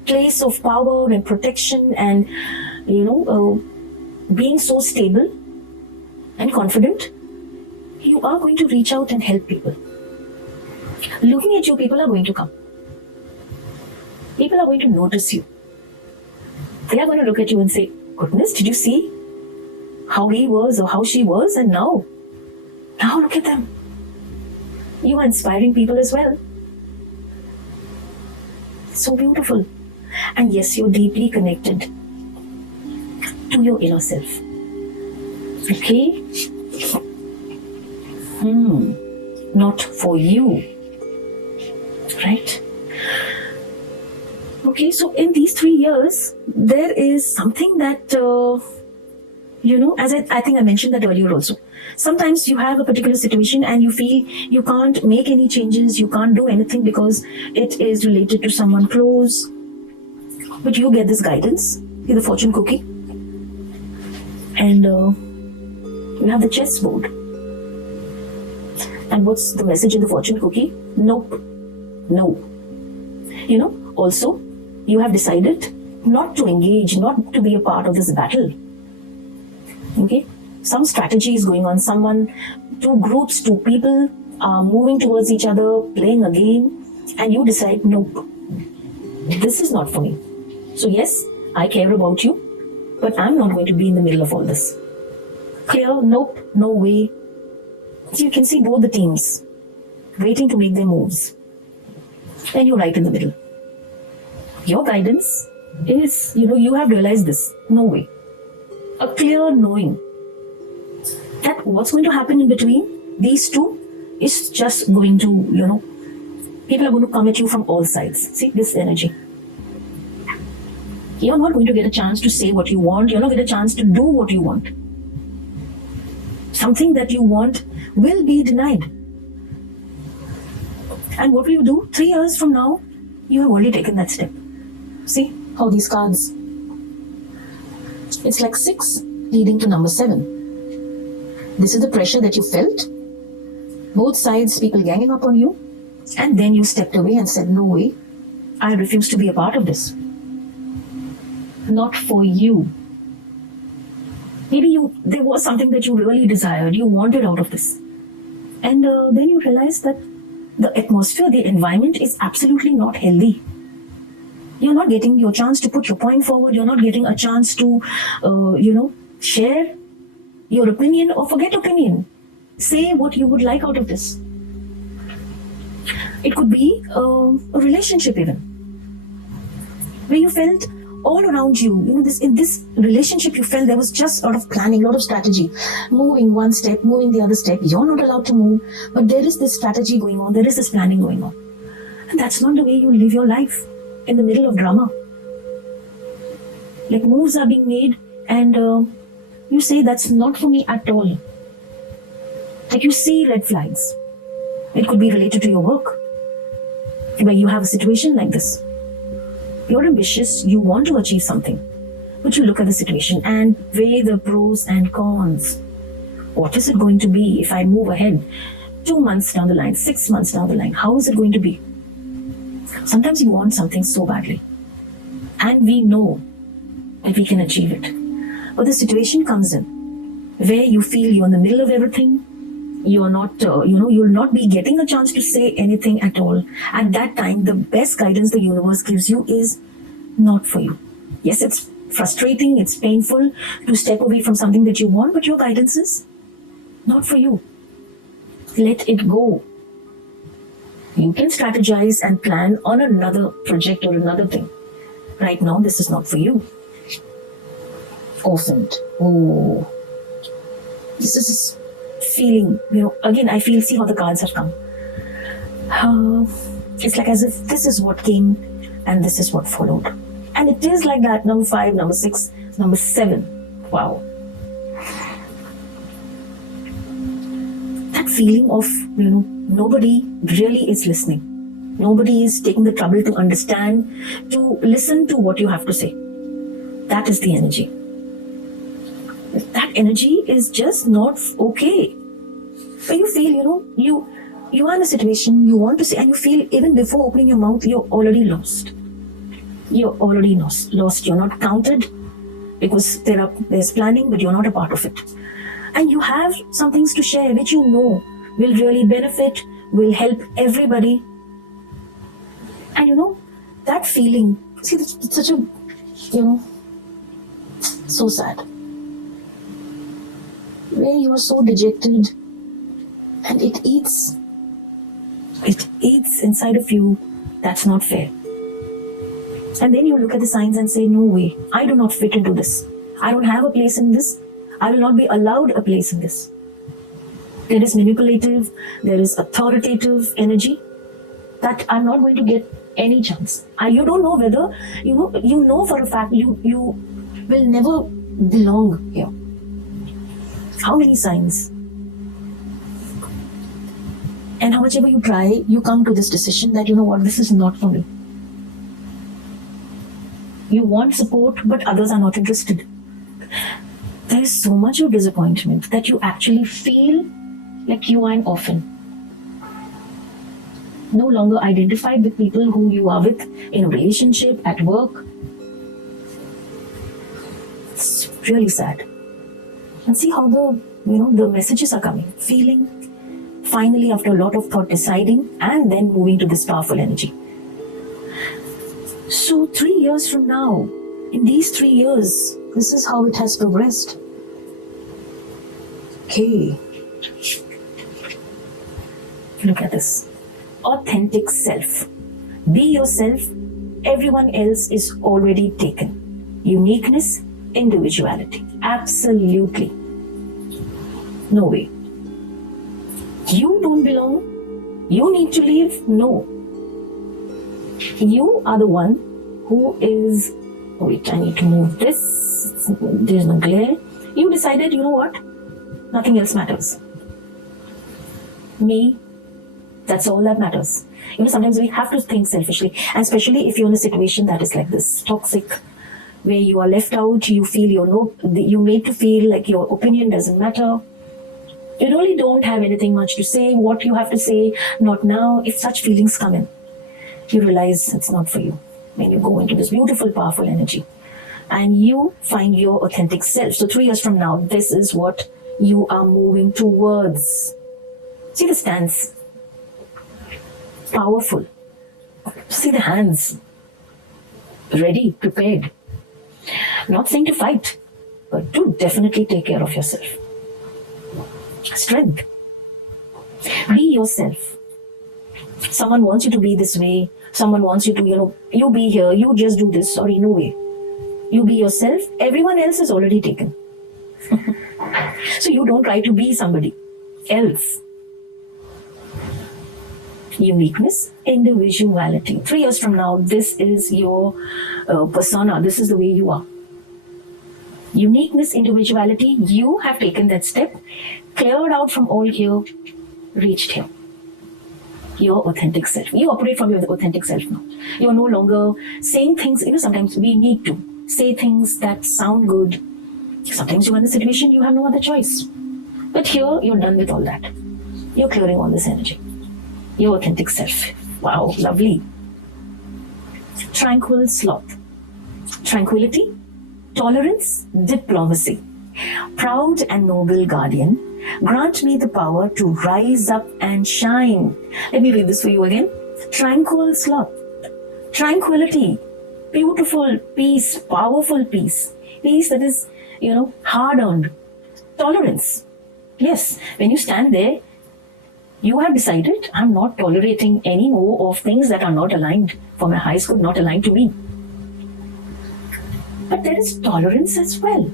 place of power and protection and, being so stable and confident, you are going to reach out and help people. Looking at you, people are going to come. People are going to notice you. They are going to look at you and say, goodness, did you see how he was or how she was? And now look at them. You are inspiring people as well. So beautiful. And yes, you're deeply connected to your inner self. Okay? Not for you. Right? Okay, so in these 3 years, there is something that, as I think I mentioned that earlier also. Sometimes you have a particular situation and you feel you can't make any changes, you can't do anything because it is related to someone close. But you get this guidance, the fortune cookie. And you have the chessboard. And what's the message in the fortune cookie? Nope. No. Also, you have decided not to engage, not to be a part of this battle. Okay? Some strategy is going on. Two groups, two people are moving towards each other, playing a game, and you decide, nope, this is not for me. So yes, I care about you, but I'm not going to be in the middle of all this. Clear? Nope, no way. So you can see both the teams waiting to make their moves. And you're right in the middle. Your guidance is, you have realized this. No way. A clear knowing that what's going to happen in between these two is just going to, people are going to come at you from all sides. See this energy. You're not going to get a chance to say what you want. You're not going to get a chance to do what you want. Something that you want will be denied. And what will you do? 3 years from now, you have already taken that step. See how these cards, it's like 6 leading to number 7. This is the pressure that you felt. Both sides, people ganging up on you. And then you stepped away and said, no way, I refuse to be a part of this. Not for you. Maybe there was something that you really desired, you wanted out of this. And then you realized that the atmosphere, the environment is absolutely not healthy. You're not getting your chance to put your point forward. You're not getting a chance to, share your opinion or forget opinion. Say what you would like out of this. It could be a relationship even, where you felt all around you, in this relationship you felt there was just a lot of planning, a lot of strategy, moving one step, moving the other step. You're not allowed to move, but there is this strategy going on, there is this planning going on. And that's not the way you live your life, in the middle of drama. Like moves are being made and you say that's not for me at all. Like you see red flags. It could be related to your work, where you have a situation like this. You're ambitious, you want to achieve something, but you look at the situation and weigh the pros and cons. What is it going to be if I move ahead 2 months down the line, 6 months down the line? How is it going to be? Sometimes you want something so badly, and we know that we can achieve it. But the situation comes in where you feel you're in the middle of everything. You're not, you'll not be getting a chance to say anything at all. At that time, the best guidance the universe gives you is not for you. Yes, it's frustrating, it's painful to step away from something that you want, but your guidance is not for you. Let it go. You can strategize and plan on another project or another thing. Right now, this is not for you. Orphaned. Oh, this is feeling, again, I feel, see how the cards have come. It's like as if this is what came and this is what followed. And it is like that. Number 5, number 6, number 7. Wow. That feeling of, nobody really is listening. Nobody is taking the trouble to understand, to listen to what you have to say. That is the energy. That energy is just not okay. But you feel, you are in a situation, you want to say, and you feel even before opening your mouth, you're already lost. You're already lost. You're not counted because there's planning, but you're not a part of it. And you have some things to share which will really benefit, will help everybody. And that feeling, see, it's such a, so sad. Where you are so dejected and it eats inside of you. That's not fair. And then you look at the signs and say, no way, I do not fit into this. I don't have a place in this. I will not be allowed a place in this. There is manipulative, there is authoritative energy that I'm not going to get any chance. You don't know whether, you know for a fact you will never belong here. How many signs? And how much ever you try, you come to this decision that, this is not for me. You want support, but others are not interested. There is so much of disappointment that you actually feel like you are an orphan. No longer identified with people who you are with in a relationship, at work. It's really sad. And see how the messages are coming. Feeling, finally after a lot of thought, deciding, and then moving to this powerful energy. So 3 years from now, in these 3 years, this is how it has progressed. Okay. Look at this. Authentic self. Be yourself. Everyone else is already taken. Uniqueness, individuality. Absolutely. No way. You don't belong. You need to leave. No. You are the one who is... Wait, I need to move this. There's no glare. You decided, what? Nothing else matters. Me. That's all that matters. Sometimes we have to think selfishly, and especially if you're in a situation that is like this, toxic, where you are left out, you feel you're made to feel like your opinion doesn't matter. You really don't have anything much to say. What you have to say, not now. If such feelings come in, you realize it's not for you. When you go into this beautiful, powerful energy, and you find your authentic self. So 3 years from now, this is what you are moving towards. See the stance. Powerful. See the hands. Ready, prepared. Not saying to fight, but to definitely take care of yourself. Strength. Be yourself. Someone wants you to be this way. Someone wants you to, you be here, you just do this, or no way. You be yourself. Everyone else is already taken. So you don't try to be somebody else. Uniqueness, individuality. 3 years from now, this is your persona. This is the way you are. Uniqueness, individuality, you have taken that step, cleared out from all here, reached here. Your authentic self. You operate from your authentic self now. You are no longer saying things, sometimes we need to say things that sound good. Sometimes you are in a situation you have no other choice. But here, you're done with all that. You're clearing all this energy. Your authentic self. Wow, lovely. Tranquil sloth. Tranquility, tolerance, diplomacy. Proud and noble guardian, grant me the power to rise up and shine. Let me read this for you again. Tranquil sloth. Tranquility, beautiful peace, powerful peace. Peace that is, hard-earned. Tolerance. Yes, when you stand there, you have decided, I'm not tolerating any more of things that are not aligned for my highest good, not aligned to me. But there is tolerance as well.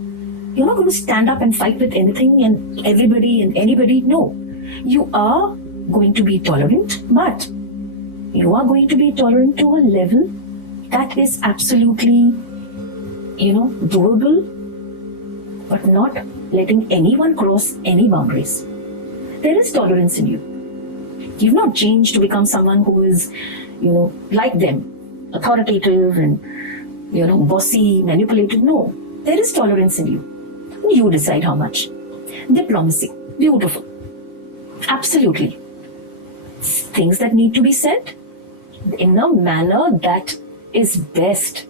You're not going to stand up and fight with anything and everybody and anybody. No. You are going to be tolerant, but you are going to be tolerant to a level that is absolutely, doable, but not letting anyone cross any boundaries. There is tolerance in you. You've not changed to become someone who is, like them, authoritative and, bossy, manipulative. No, there is tolerance in you. You decide how much. Diplomacy, beautiful. Absolutely. Things that need to be said in a manner that is best.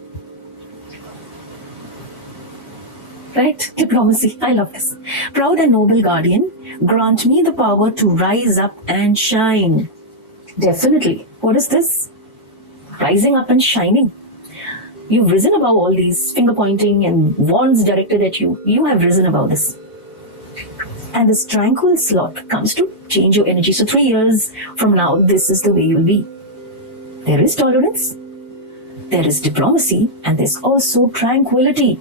Right? Diplomacy. I love this. Proud and noble guardian, grant me the power to rise up and shine. Definitely. What is this? Rising up and shining. You've risen above all these finger pointing and wands directed at you. You have risen above this. And this tranquil sloth comes to change your energy. So 3 years from now, this is the way you'll be. There is tolerance, there is diplomacy, and there's also tranquility.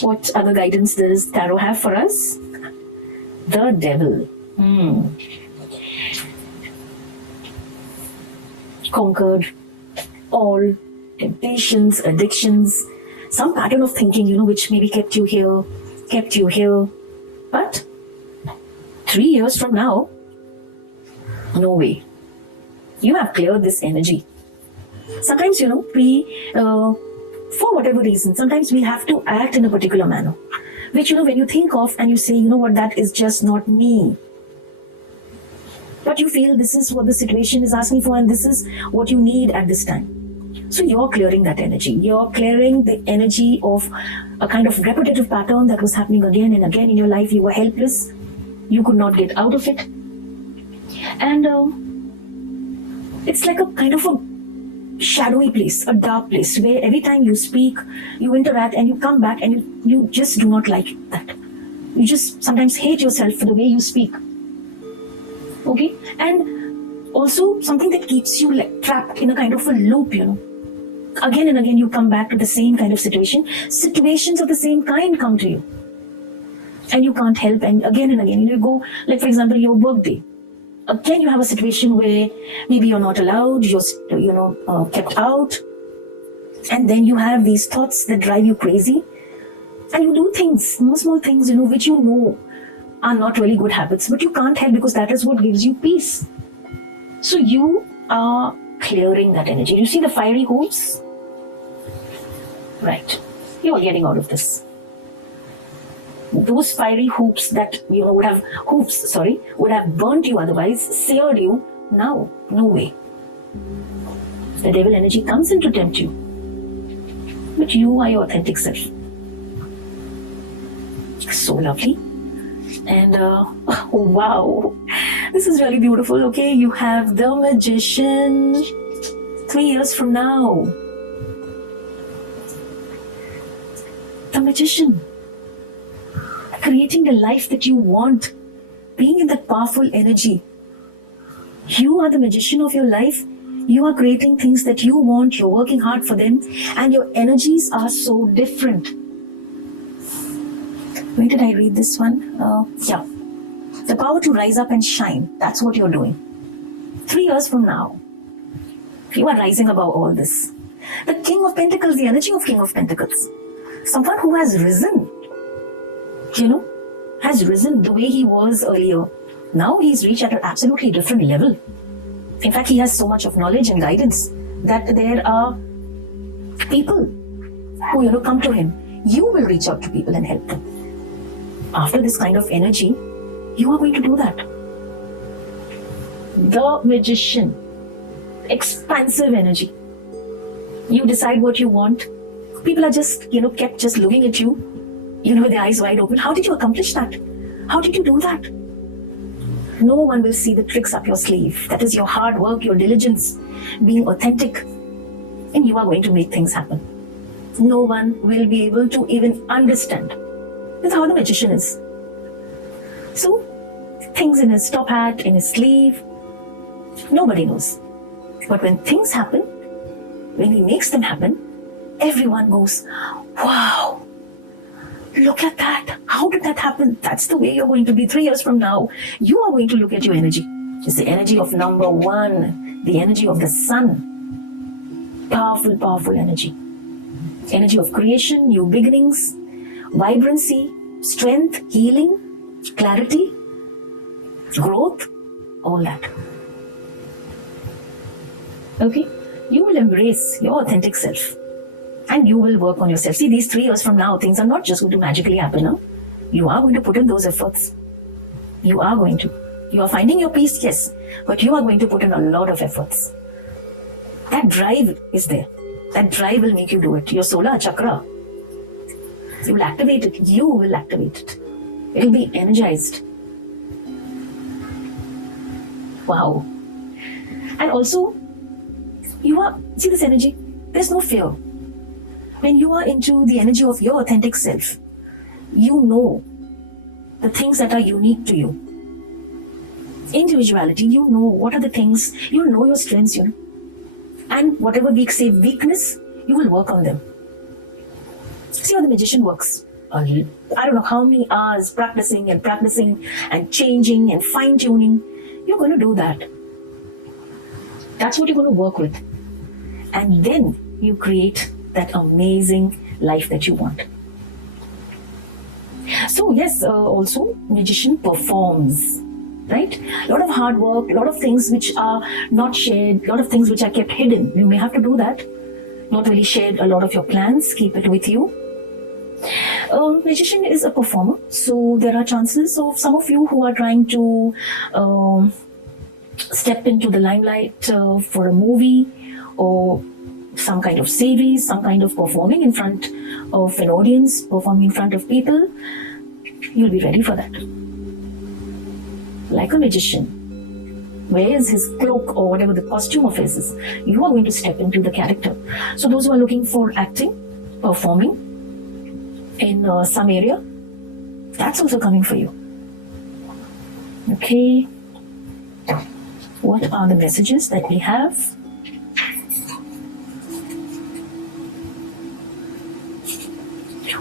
What other guidance does Tarot have for us? The Devil. Conquered all temptations, addictions, some pattern of thinking, which maybe kept you here. But 3 years from now, no way. You have cleared this energy. Sometimes, we, for whatever reason, sometimes we have to act in a particular manner, which, when you think of and you say, what, that is just not me. But you feel this is what the situation is asking for and this is what you need at this time. So you're clearing that energy. You're clearing the energy of a kind of repetitive pattern that was happening again and again in your life. You were helpless. You could not get out of it. And it's like a kind of a shadowy place, a dark place, where every time you speak, you interact and you come back and you just do not like that. You just sometimes hate yourself for the way you speak. Okay? And also something that keeps you like trapped in a kind of a loop, Again and again you come back to the same kind of situation. Situations of the same kind come to you. And you can't help, and again, you go, like for example, your workday. Again, you have a situation where maybe you're not allowed, you're, kept out. And then you have these thoughts that drive you crazy. And you do things, small things, which are not really good habits, but you can't help because that is what gives you peace. So you are clearing that energy. You see the fiery hoops? Right. You are getting out of this. Those fiery hoops that, would have burnt you otherwise, seared you. Now, no way. The devil energy comes in to tempt you. But you are your authentic self. So lovely. And, oh, wow. This is really beautiful. Okay, you have the Magician 3 years from now. The Magician. Creating the life that you want. Being in that powerful energy. You are the magician of your life. You are creating things that you want. You're working hard for them. And your energies are so different. Where did I read this one? Yeah. The power to rise up and shine. That's what you're doing. 3 years from now, you are rising above all this. The King of Pentacles, the energy of King of Pentacles. Someone who has risen, has risen the way he was earlier. Now he's reached at an absolutely different level. In fact, he has so much of knowledge and guidance that there are people who, come to him. You will reach out to people and help them. After this kind of energy, you are going to do that. The Magician. Expansive energy. You decide what you want. People are just, kept just looking at you, with their eyes wide open. How did you accomplish that? How did you do that? No one will see the tricks up your sleeve. That is your hard work, your diligence, being authentic. And you are going to make things happen. No one will be able to even understand. That's how the Magician is. So, things in his top hat, in his sleeve, nobody knows. But when things happen, when he makes them happen, everyone goes, wow, look at that. How did that happen? That's the way you're going to be 3 years from now. You are going to look at your energy. It's the energy of number 1, the energy of the sun. Powerful, powerful energy. Energy of creation, new beginnings, vibrancy, strength, healing, clarity, growth, all that. Okay? You will embrace your authentic self and you will work on yourself. See, these 3 years from now, things are not just going to magically happen. No? You are going to put in those efforts. You are going to. You are finding your peace, yes, but you are going to put in a lot of efforts. That drive is there. That drive will make you do it. Your solar chakra, you will activate it. You will activate it. It will be energized. Wow. And also, see this energy? There's no fear. When you are into the energy of your authentic self, you know the things that are unique to you. Individuality, you know what are the things, you know your strengths, And whatever we say weakness, you will work on them. See how the Magician works. I don't know how many hours practicing and changing and fine-tuning. You're going to do that. That's what you're going to work with. And then you create that amazing life that you want. So yes, also Magician performs, right? A lot of hard work, a lot of things which are not shared, a lot of things which are kept hidden. You may have to do that. Not really share a lot of your plans, keep it with you. Magician is a performer, so there are chances of some of you who are trying to step into the limelight for a movie or some kind of series, some kind of performing in front of an audience, performing in front of people. You'll be ready for that. Like a magician wears his cloak or whatever the costume of his is, you are going to step into the character. So those who are looking for acting, performing in some area, that's also coming for you. Okay. What are the messages that we have?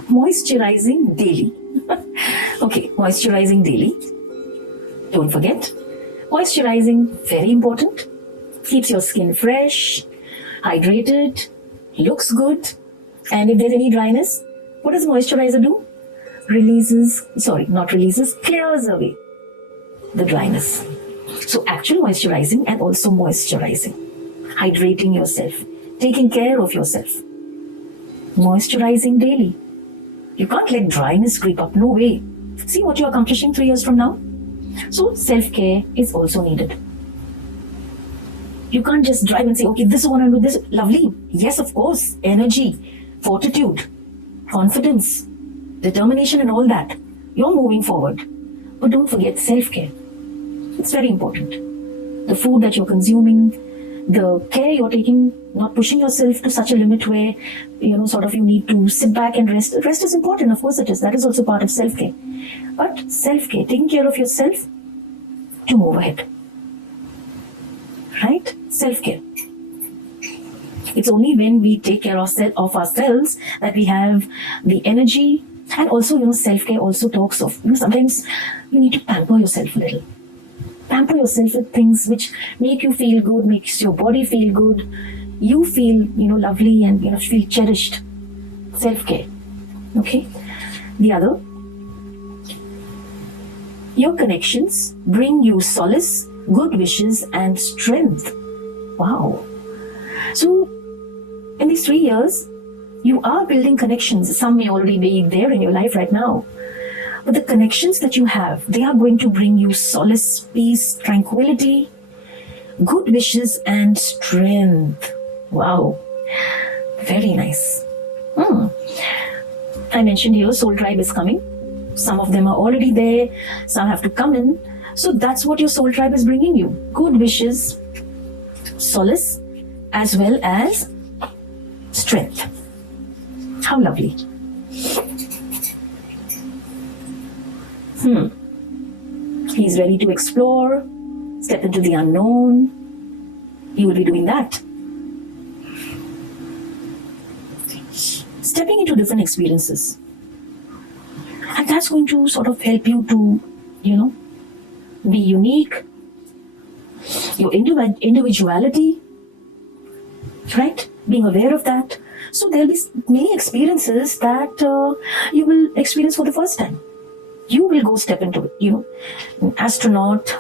Moisturizing daily. Okay, moisturizing daily. Don't forget. Moisturizing, very important. Keeps your skin fresh, hydrated, looks good. And if there's any dryness, what does moisturizer do? Clears away the dryness. So actual moisturizing and also moisturizing. Hydrating yourself. Taking care of yourself. Moisturizing daily. You can't let dryness creep up. No way. See what you're accomplishing 3 years from now? So self-care is also needed. You can't just drive and say, okay, this is what I do, this. Lovely. Yes, of course. Energy, fortitude, confidence, determination and all that. You're moving forward. But don't forget self-care. It's very important. The food that you're consuming, the care you're taking, not pushing yourself to such a limit where, you need to sit back and rest. Rest is important, of course it is. That is also part of self-care. But self-care, taking care of yourself to move ahead. Right? Self-care. It's only when we take care of ourselves that we have the energy. And also, self-care also talks of, sometimes you need to pamper yourself a little. Pamper yourself with things which make you feel good, makes your body feel good. you feel, lovely and, feel cherished. Self-care. Okay. The other, your connections bring you solace, good wishes, and strength. Wow. So, in these 3 years, you are building connections. Some may already be there in your life right now. But the connections that you have, they are going to bring you solace, peace, tranquility, good wishes, and strength. Wow. Very nice. I mentioned here, soul tribe is coming. Some of them are already there. Some have to come in. So that's what your soul tribe is bringing you. Good wishes, solace, as well as strength. How lovely. He's ready to explore, step into the unknown. You will be doing that. Stepping into different experiences. And that's going to sort of help you to, be unique. Your individuality, right? Being aware of that. So there'll be many experiences that you will experience for the first time. You will go step into it. An astronaut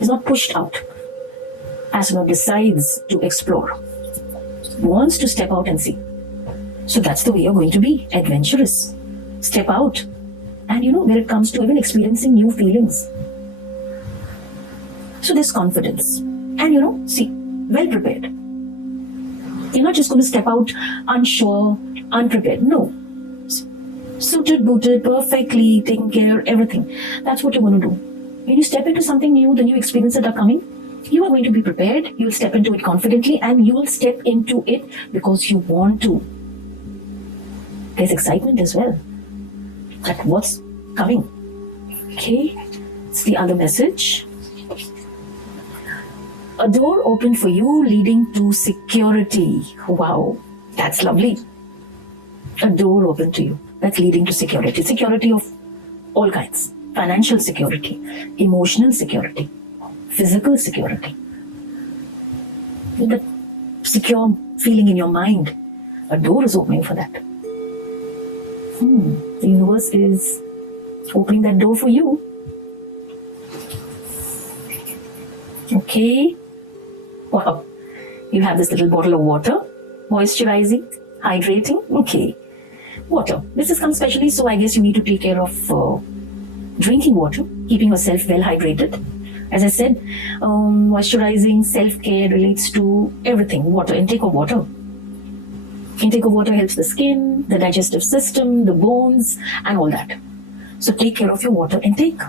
is not pushed out. Astronaut decides to explore, wants to step out and see. So that's the way you're going to be, adventurous. Step out. And when it comes to even experiencing new feelings. So there's confidence. And see, well prepared. You're not just going to step out unsure, unprepared. No. Suited, booted, perfectly taken care, everything. That's what you're going to do. When you step into something new, the new experiences that are coming, you are going to be prepared. You'll step into it confidently and you will step into it because you want to. There's excitement as well. At what's coming. Okay. It's the other message. A door opened for you leading to security. Wow. That's lovely. A door open to you. That's leading to security. Security of all kinds. Financial security, emotional security, physical security. That secure feeling in your mind. A door is opening for that. The universe is opening that door for you. Okay. Wow. You have this little bottle of water, moisturizing, hydrating. Okay. Water. This has come specially, so I guess you need to take care of drinking water, keeping yourself well hydrated. As I said, moisturizing, self-care relates to everything. Water, intake of water. Intake of water helps the skin, the digestive system, the bones, and all that. So take care of your water intake.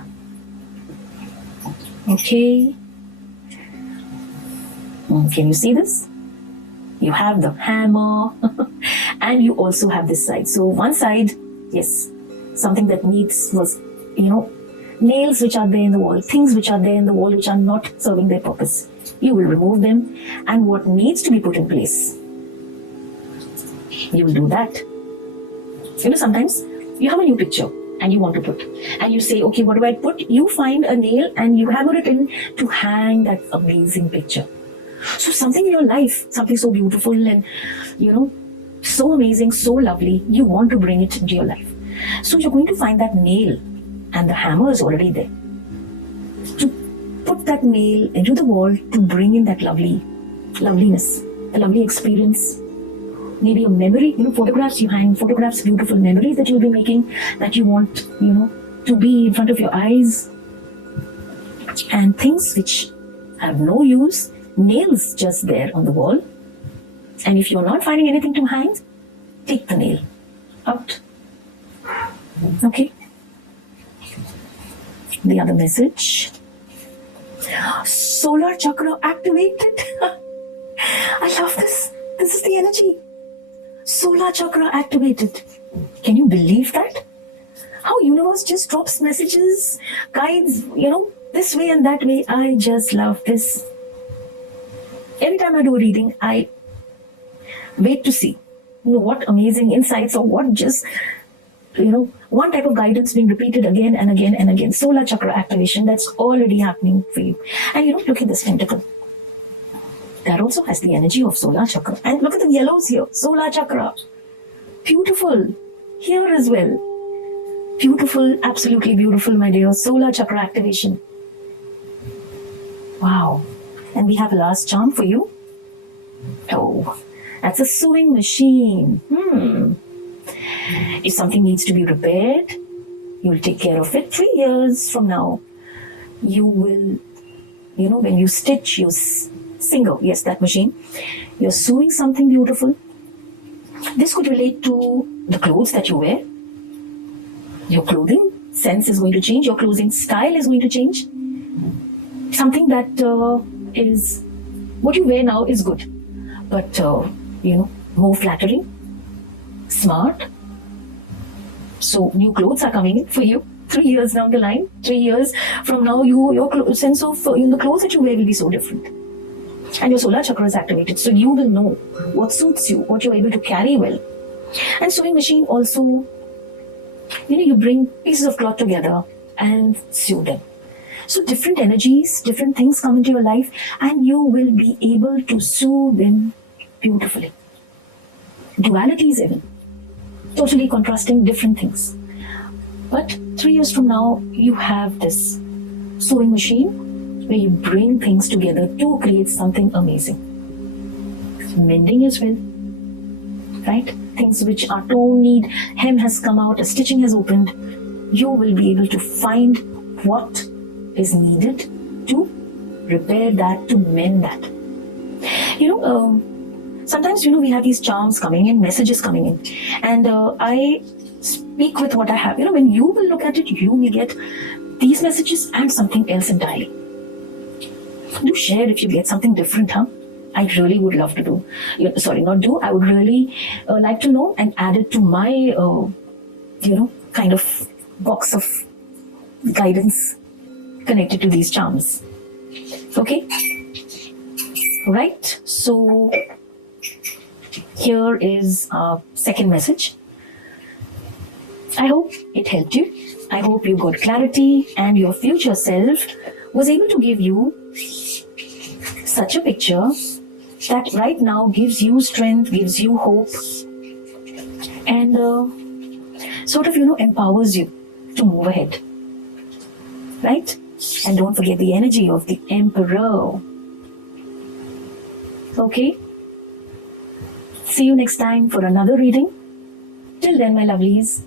Okay. Can you see this? You have the hammer and you also have this side. So one side, yes, something that was, nails which are there in the wall, things which are there in the wall which are not serving their purpose. You will remove them and what needs to be put in place, you will do that. Sometimes you have a new picture and you want to put and you say, okay, what do I put? You find a nail and you hammer it in to hang that amazing picture. So something in your life, something so beautiful and, so amazing, so lovely, you want to bring it into your life. So you're going to find that nail and the hammer is already there. To put that nail into the wall to bring in that loveliness, a lovely experience. Maybe a memory, photographs, you hang photographs, beautiful memories that you'll be making, that you want, to be in front of your eyes. And things which have no use, nails just there on the wall. And if you're not finding anything to hang, take the nail out. Okay. The other message. Solar chakra activated. I love this. This is the energy. Solar chakra activated. Can you believe that? How universe just drops messages, guides, this way and that way. I just love this. Every time I do a reading, I wait to see, what amazing insights or what just, one type of guidance being repeated again and again and again. Solar chakra activation, that's already happening for you. And look at this tentacle. That also has the energy of solar chakra. And look at the yellows here. Solar chakra. Beautiful. Here as well. Beautiful. Absolutely beautiful, my dear. Solar chakra activation. Wow. And we have a last charm for you. Oh, that's a sewing machine. If something needs to be repaired, you'll take care of it. 3 years from now, you will, when you stitch, you singer, yes, that machine, you're sewing something beautiful. This could relate to the clothes that you wear. Your clothing sense is going to change. Your clothing style is going to change. Something that is, what you wear now is good, but, more flattering, smart. So new clothes are coming in for you 3 years down the line. 3 years from now, your sense of the clothes that you wear will be so different. And your solar chakra is activated. So you will know what suits you, what you're able to carry well. And sewing machine also, you bring pieces of cloth together and sew them. So different energies, different things come into your life, and you will be able to sew them beautifully. Dualities even. Totally contrasting different things. But 3 years from now, you have this sewing machine where you bring things together to create something amazing. Mending as well, right? Things which are torn, need, hem has come out, a stitching has opened. You will be able to find what is needed to repair that, to mend that. Sometimes, we have these charms coming in, messages coming in. And I speak with what I have. When you will look at it, you may get these messages and something else entirely. Do share if you get something different, huh? I really would love to do. I would really like to know and add it to my, kind of box of guidance connected to these charms. Okay? Right? So here is our second message. I hope it helped you. I hope you got clarity and your future self was able to give you such a picture that right now gives you strength, gives you hope, and empowers you to move ahead. Right? And don't forget the energy of the Emperor. Okay? See you next time for another reading. Till then, my lovelies,